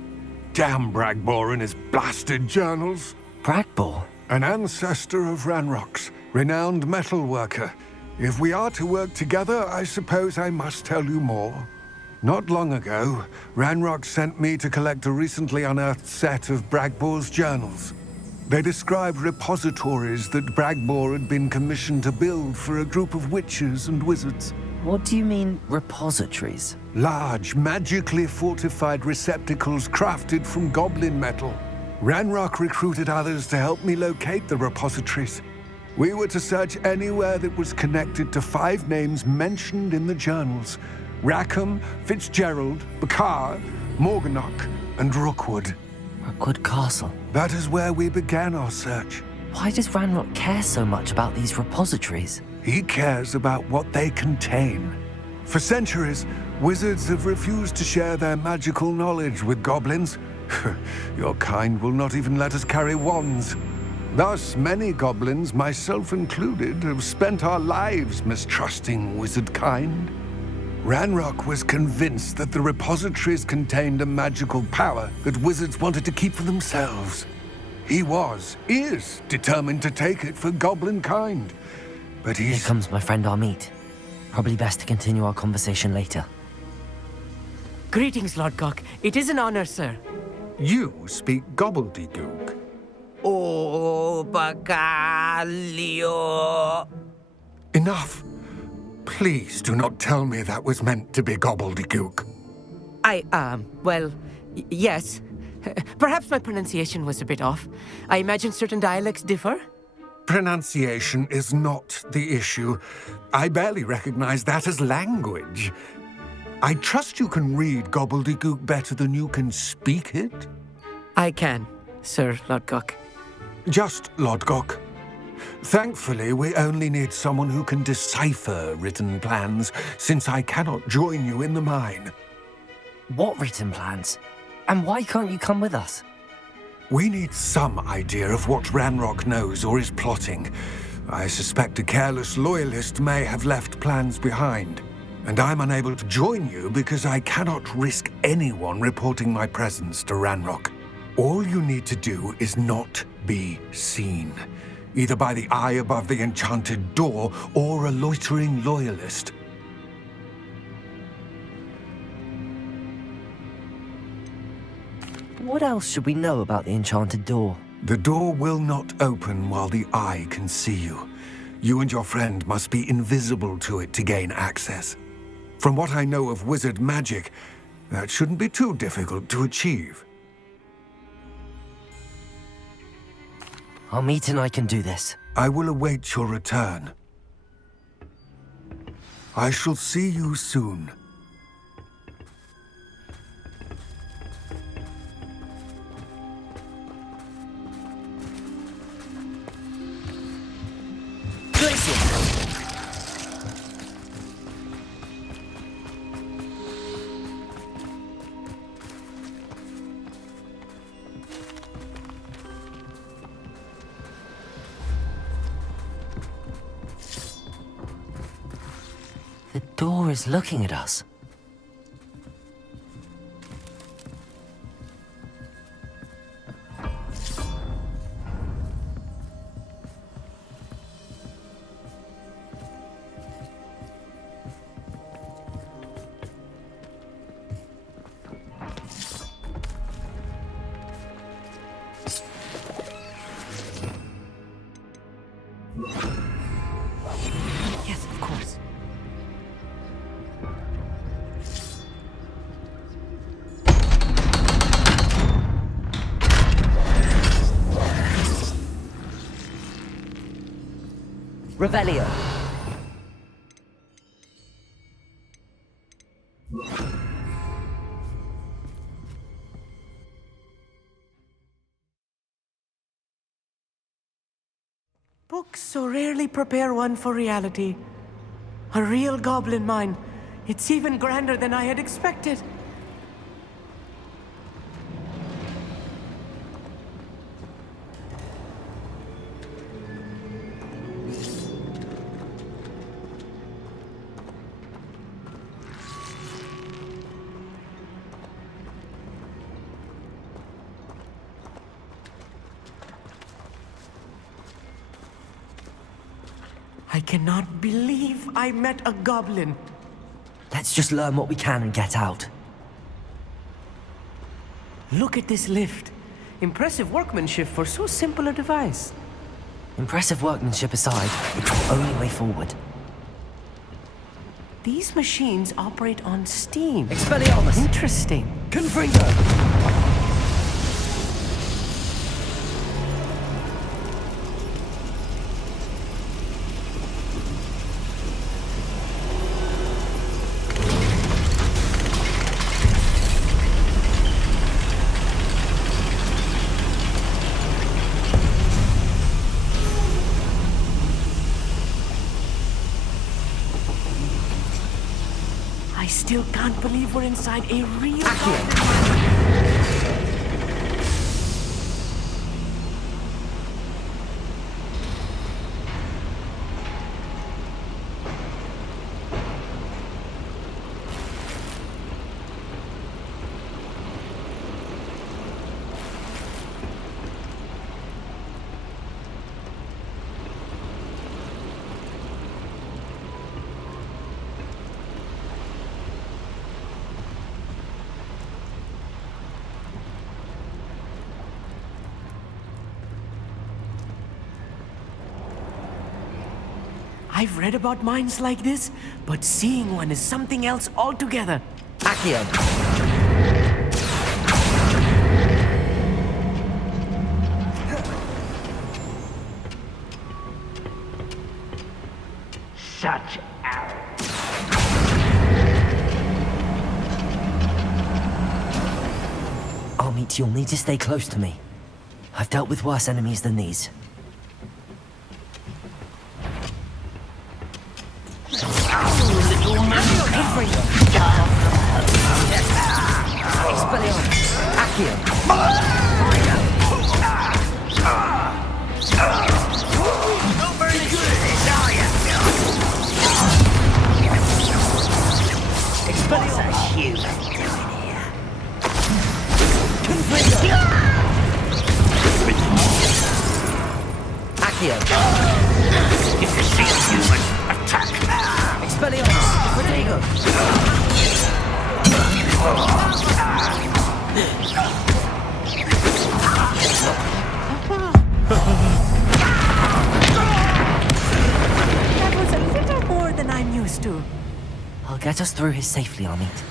Damn Bragbor and his blasted journals. Bragbor? An ancestor of Ranrock's, renowned metal worker. If we are to work together, I suppose I must tell you more. Not long ago, Ranrock sent me to collect a recently unearthed set of Bragbor's journals. They described repositories that Bragbor had been commissioned to build for a group of witches and wizards. What do you mean, repositories? Large, magically fortified receptacles crafted from goblin metal. Ranrock recruited others to help me locate the repositories. We were to search anywhere that was connected to 5 names mentioned in the journals: Rackham, Fitzgerald, Bakar, Morganach, and Rookwood. Rookwood Castle. That is where we began our search. Why does Ranrock care so much about these repositories? He cares about what they contain. For centuries, wizards have refused to share their magical knowledge with goblins. Your kind will not even let us carry wands. Thus, many goblins, myself included, have spent our lives mistrusting wizard kind. Ranrock was convinced that the repositories contained a magical power that wizards wanted to keep for themselves. He is determined to take it for goblin kind. But Here comes my friend Amit. Probably best to continue our conversation later. Greetings, Lord Gok. It is an honor, sir. You speak gobbledygook. Oh, Bacalio. Enough. Please do not tell me that was meant to be gobbledygook. Well, yes. Perhaps my pronunciation was a bit off. I imagine certain dialects differ? Pronunciation is not the issue. I barely recognize that as language. I trust you can read gobbledygook better than you can speak it? I can, Sir Lodgok. Just Lodgok. Thankfully, we only need someone who can decipher written plans, since I cannot join you in the mine. What written plans? And why can't you come with us? We need some idea of what Ranrock knows or is plotting. I suspect a careless loyalist may have left plans behind. And I'm unable to join you because I cannot risk anyone reporting my presence to Ranrock. All you need to do is not be seen, either by the eye above the enchanted door or a loitering loyalist. What else should we know about the enchanted door? The door will not open while the eye can see you. You and your friend must be invisible to it to gain access. From what I know of wizard magic, that shouldn't be too difficult to achieve. Our meet and I can do this. I will await your return. I shall see you soon. The door is looking at us. Yes, of course. Revelio. Books so rarely prepare one for reality. A real goblin mine. It's even grander than I had expected. I cannot believe I met a goblin. Let's just learn what we can and get out. Look at this lift. Impressive workmanship for so simple a device. Impressive workmanship aside, it's the only way forward. These machines operate on steam. Expelliarmus! Interesting. Confringo! I still can't believe we're inside a real I've read about mines like this, but seeing one is something else altogether. Accio! Such arrows. fight, you'll need to stay close to me. I've dealt with worse enemies than these. That was a little more than I'm used to. I'll get us through his safely, Amit.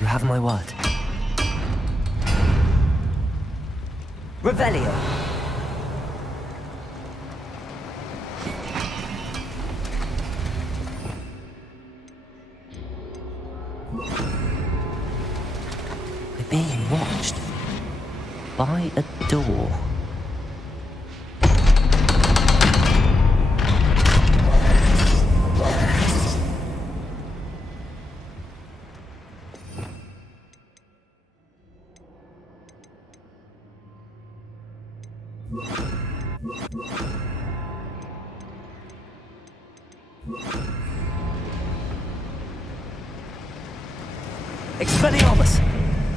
You have my word. Revelio. We're being watched by a door. Expelliarmus!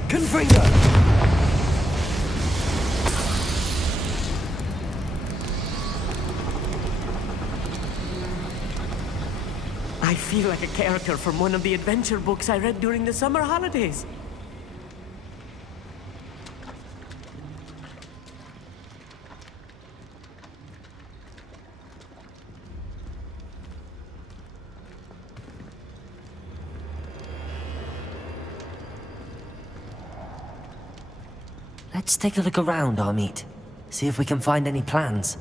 Confringo! I feel like a character from one of the adventure books I read during the summer holidays. Let's take a look around, Amit. See if we can find any plans.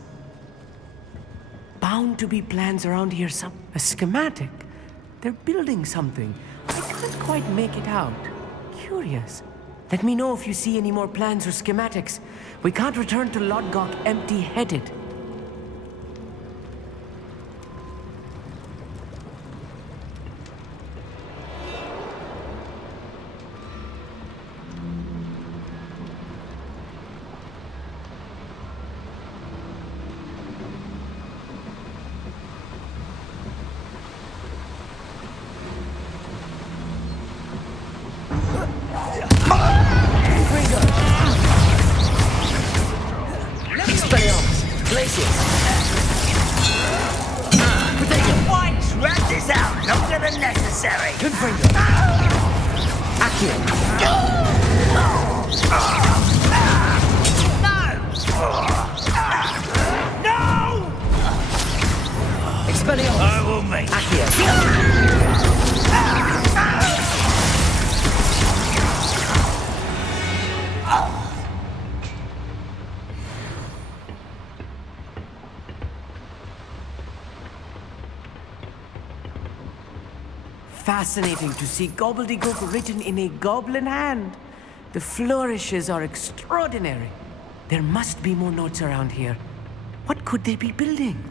Bound to be plans around here, a schematic. They're building something. I can't quite make it out. Curious. Let me know if you see any more plans or schematics. We can't return to Lodgok empty-headed. Fascinating to see gobbledygook written in a goblin hand. The flourishes are extraordinary. There must be more notes around here. What could they be building?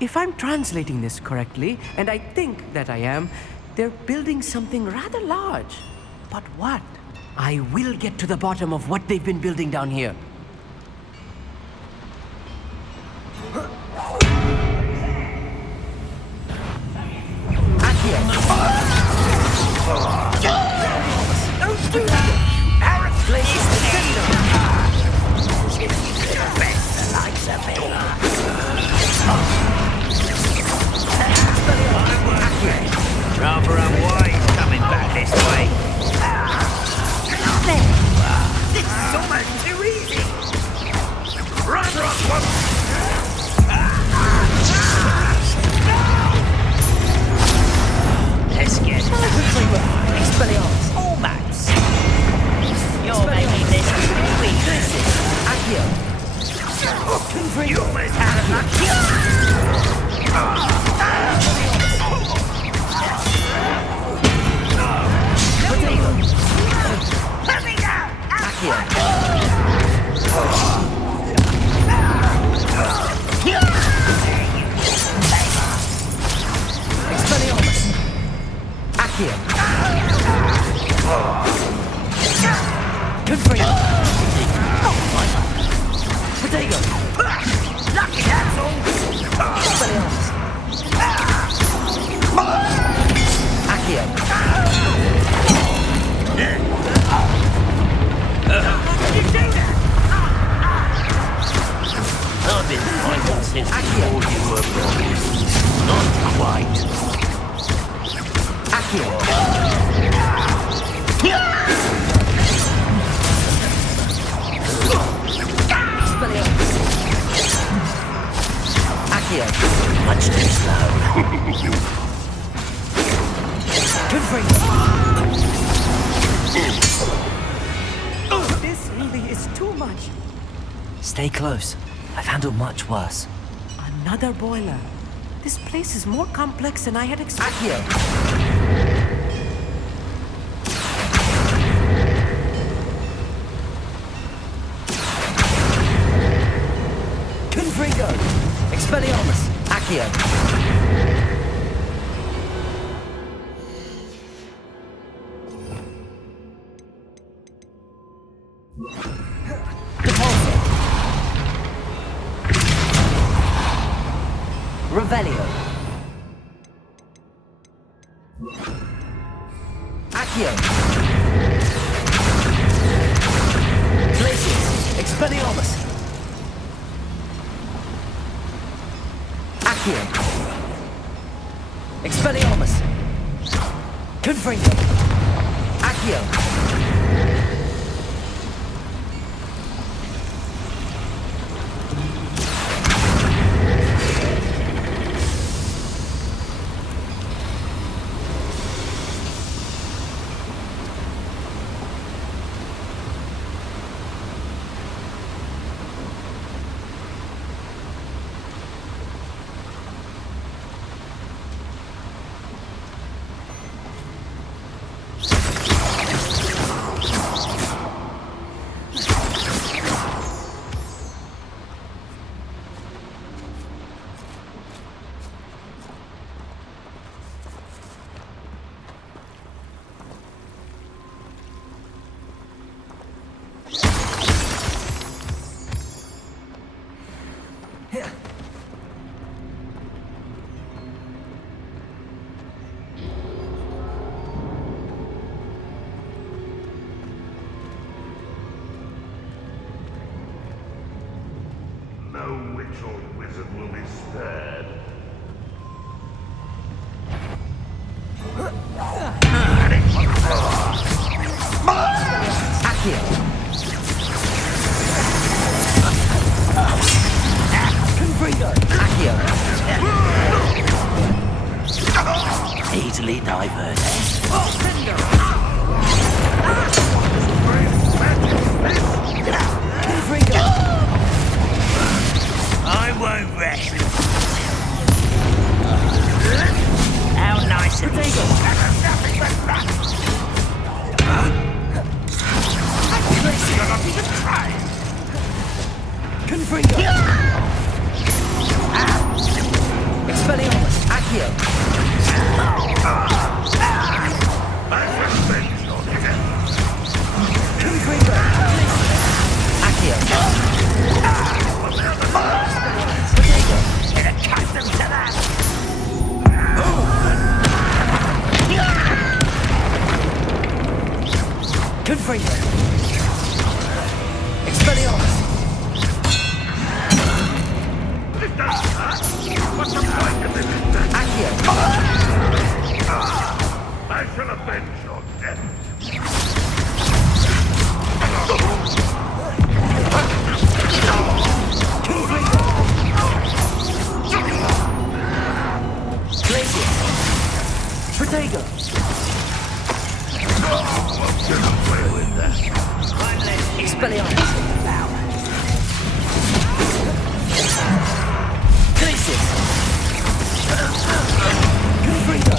If I'm translating this correctly, and I think that I am, they're building something rather large. But what? I will get to the bottom of what they've been building down here. Rather unwise coming back this way. There. This is almost too easy. Rather unwise. Let's get Expelliarmus. Almost. You're making this too easy. Accio. You almost had a luck. Let me down! Accio. Expelliarmus. Accio. Confringo. Potato. Lucky, that's all. Expelliarmus. Accio. How did you do that? I've been fighting since before you were born. Not quite. Accio. Expelliarmus. Accio. Much too slow. Confringo. This really is too much. Stay close. I've handled much worse. Another boiler. This place is more complex than I had expected. Accio. Confringo. Expelliarmus. Accio. Revelio. Accio. Glacius. Expelliarmus. Accio. Expelliarmus. Confringo. Accio. No witch or wizard will be spared. Accio. Confringo. Accio. Easily diverted. Confringo. I won't rest. How nice of you. You're not even trying. Confringo. Expelliarmus. Accio. Confringo. Accio. Get accustomed to that. Confringo. Expelliarmus. What's the point of this? Accio. shall avenge your death. Glacius! Protego! Expelliarmus! Glacius! Confringo!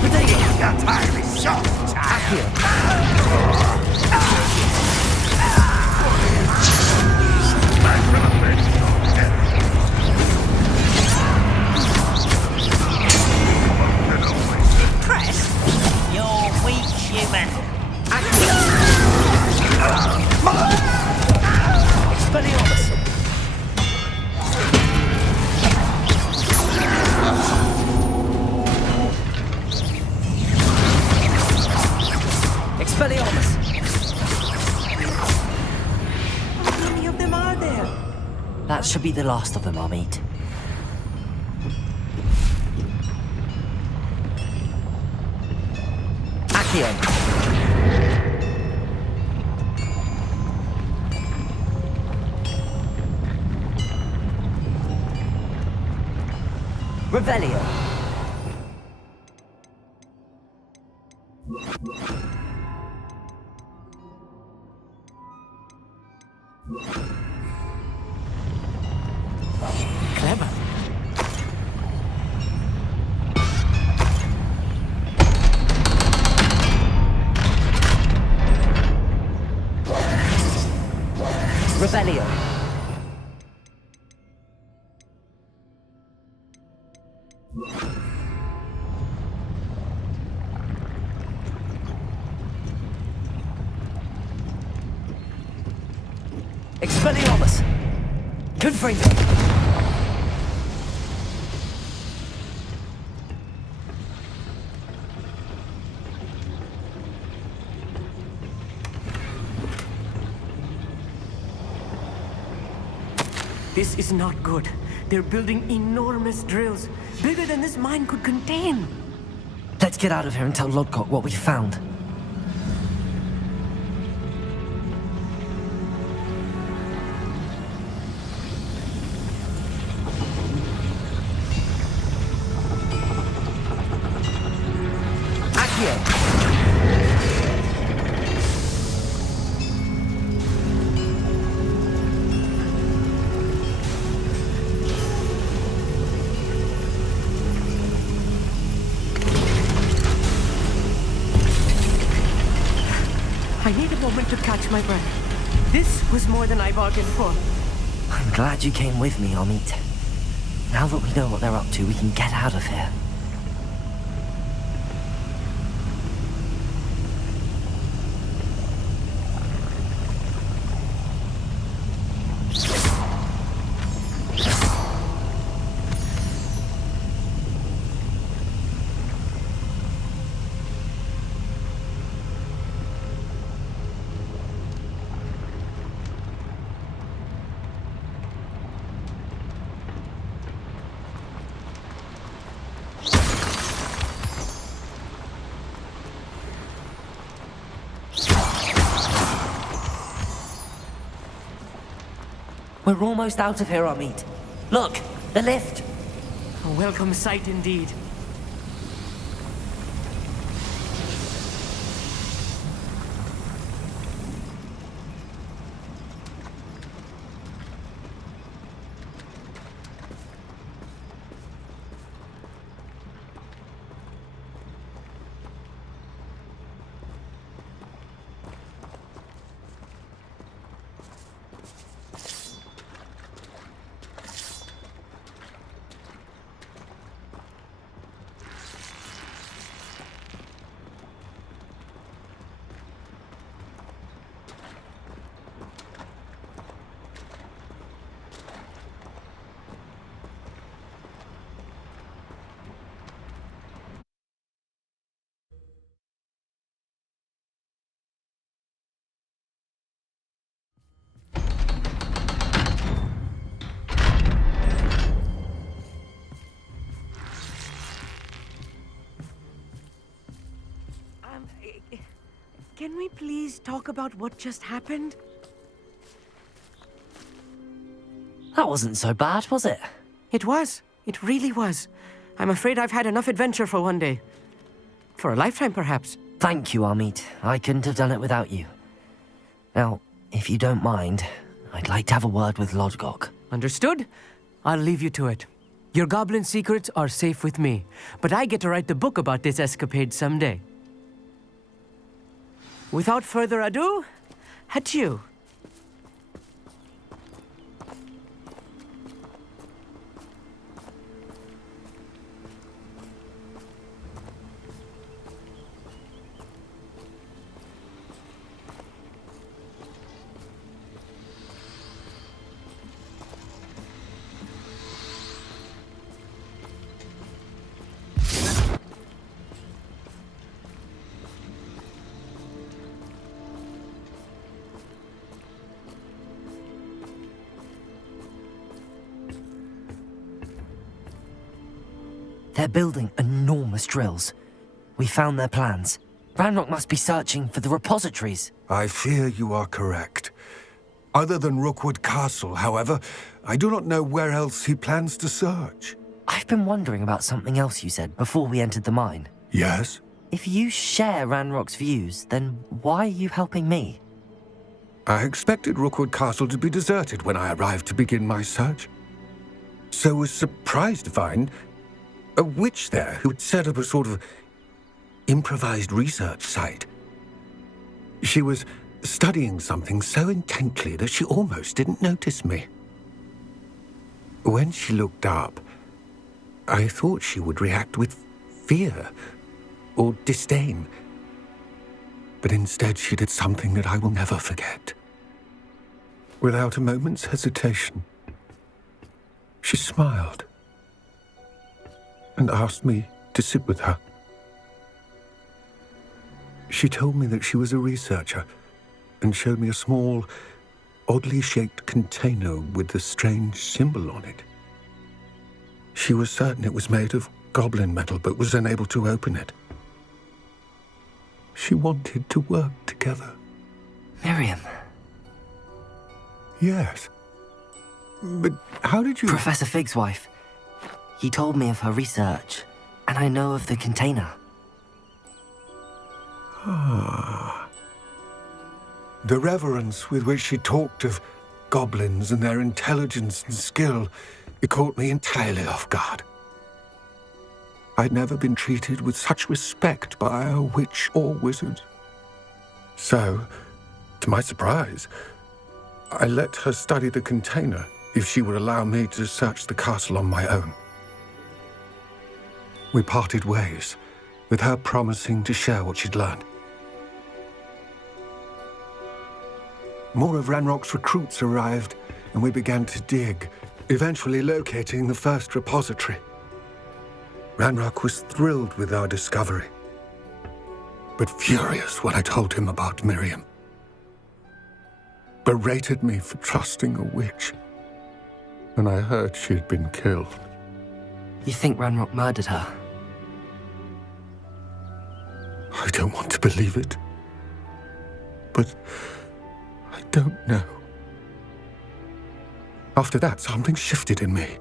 Protego! Your time is short, Accio! Crest? You're weak, human. Expelliarmus! Expelliarmus! How many of them are there? That should be the last of them, Amit. Accio! Revelio! Clever. Revelio! Expelliarmus! Confringo! This is not good. They're building enormous drills, bigger than this mine could contain. Let's get out of here and tell Lodgok what we found. Accio! I need a moment to catch my breath. This was more than I bargained for. I'm glad you came with me, Amit. Now that we know what they're up to, we can get out of here. We're almost out of here, Amit. Look, the lift. A welcome sight indeed. Can we please talk about what just happened? That wasn't so bad, was it? It was. It really was. I'm afraid I've had enough adventure for one day. For a lifetime, perhaps. Thank you, Amit. I couldn't have done it without you. Now, if you don't mind, I'd like to have a word with Lodgok. Understood? I'll leave you to it. Your goblin secrets are safe with me, but I get to write the book about this escapade someday. Without further ado, adieu. They're building enormous drills. We found their plans. Ranrock must be searching for the repositories. I fear you are correct. Other than Rookwood Castle, however, I do not know where else he plans to search. I've been wondering about something else you said before we entered the mine. Yes? If you share Ranrock's views, then why are you helping me? I expected Rookwood Castle to be deserted when I arrived to begin my search. So was surprised to find a witch there who had set up a sort of improvised research site. She was studying something so intently that she almost didn't notice me. When she looked up, I thought she would react with fear or disdain. But instead she did something that I will never forget. Without a moment's hesitation, she smiled and asked me to sit with her. She told me that she was a researcher and showed me a small, oddly shaped container with a strange symbol on it. She was certain it was made of goblin metal, but was unable to open it. She wanted to work together. Miriam. Yes. But how did you... Professor Fig's wife. He told me of her research, and I know of the container. Ah. The reverence with which she talked of goblins and their intelligence and skill, it caught me entirely off guard. I'd never been treated with such respect by a witch or wizard. So, to my surprise, I let her study the container if she would allow me to search the castle on my own. We parted ways, with her promising to share what she'd learned. More of Ranrock's recruits arrived, and we began to dig, eventually locating the first repository. Ranrock was thrilled with our discovery, but furious when I told him about Miriam. Berated me for trusting a witch, and I heard she had been killed. You think Ranrock murdered her? I don't want to believe it, but I don't know. After that, something shifted in me.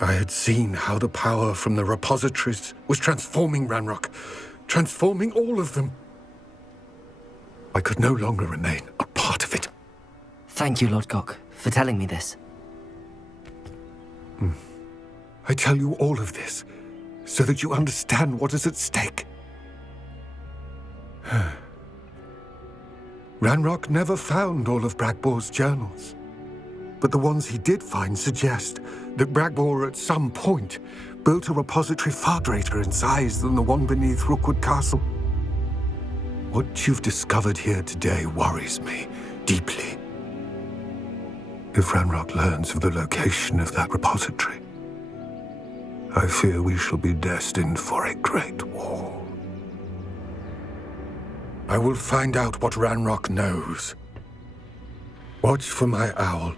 I had seen how the power from the repositories was transforming Ranrock, transforming all of them. I could no longer remain a part of it. Thank you, Lodgok, for telling me this. I tell you all of this so that you understand what is at stake. Ranrock never found all of Bragbor's journals, but the ones he did find suggest that Bragbor at some point built a repository far greater in size than the one beneath Rookwood Castle. What you've discovered here today worries me deeply. If Ranrock learns of the location of that repository, I fear we shall be destined for a great war. I will find out what Ranrock knows. Watch for my owl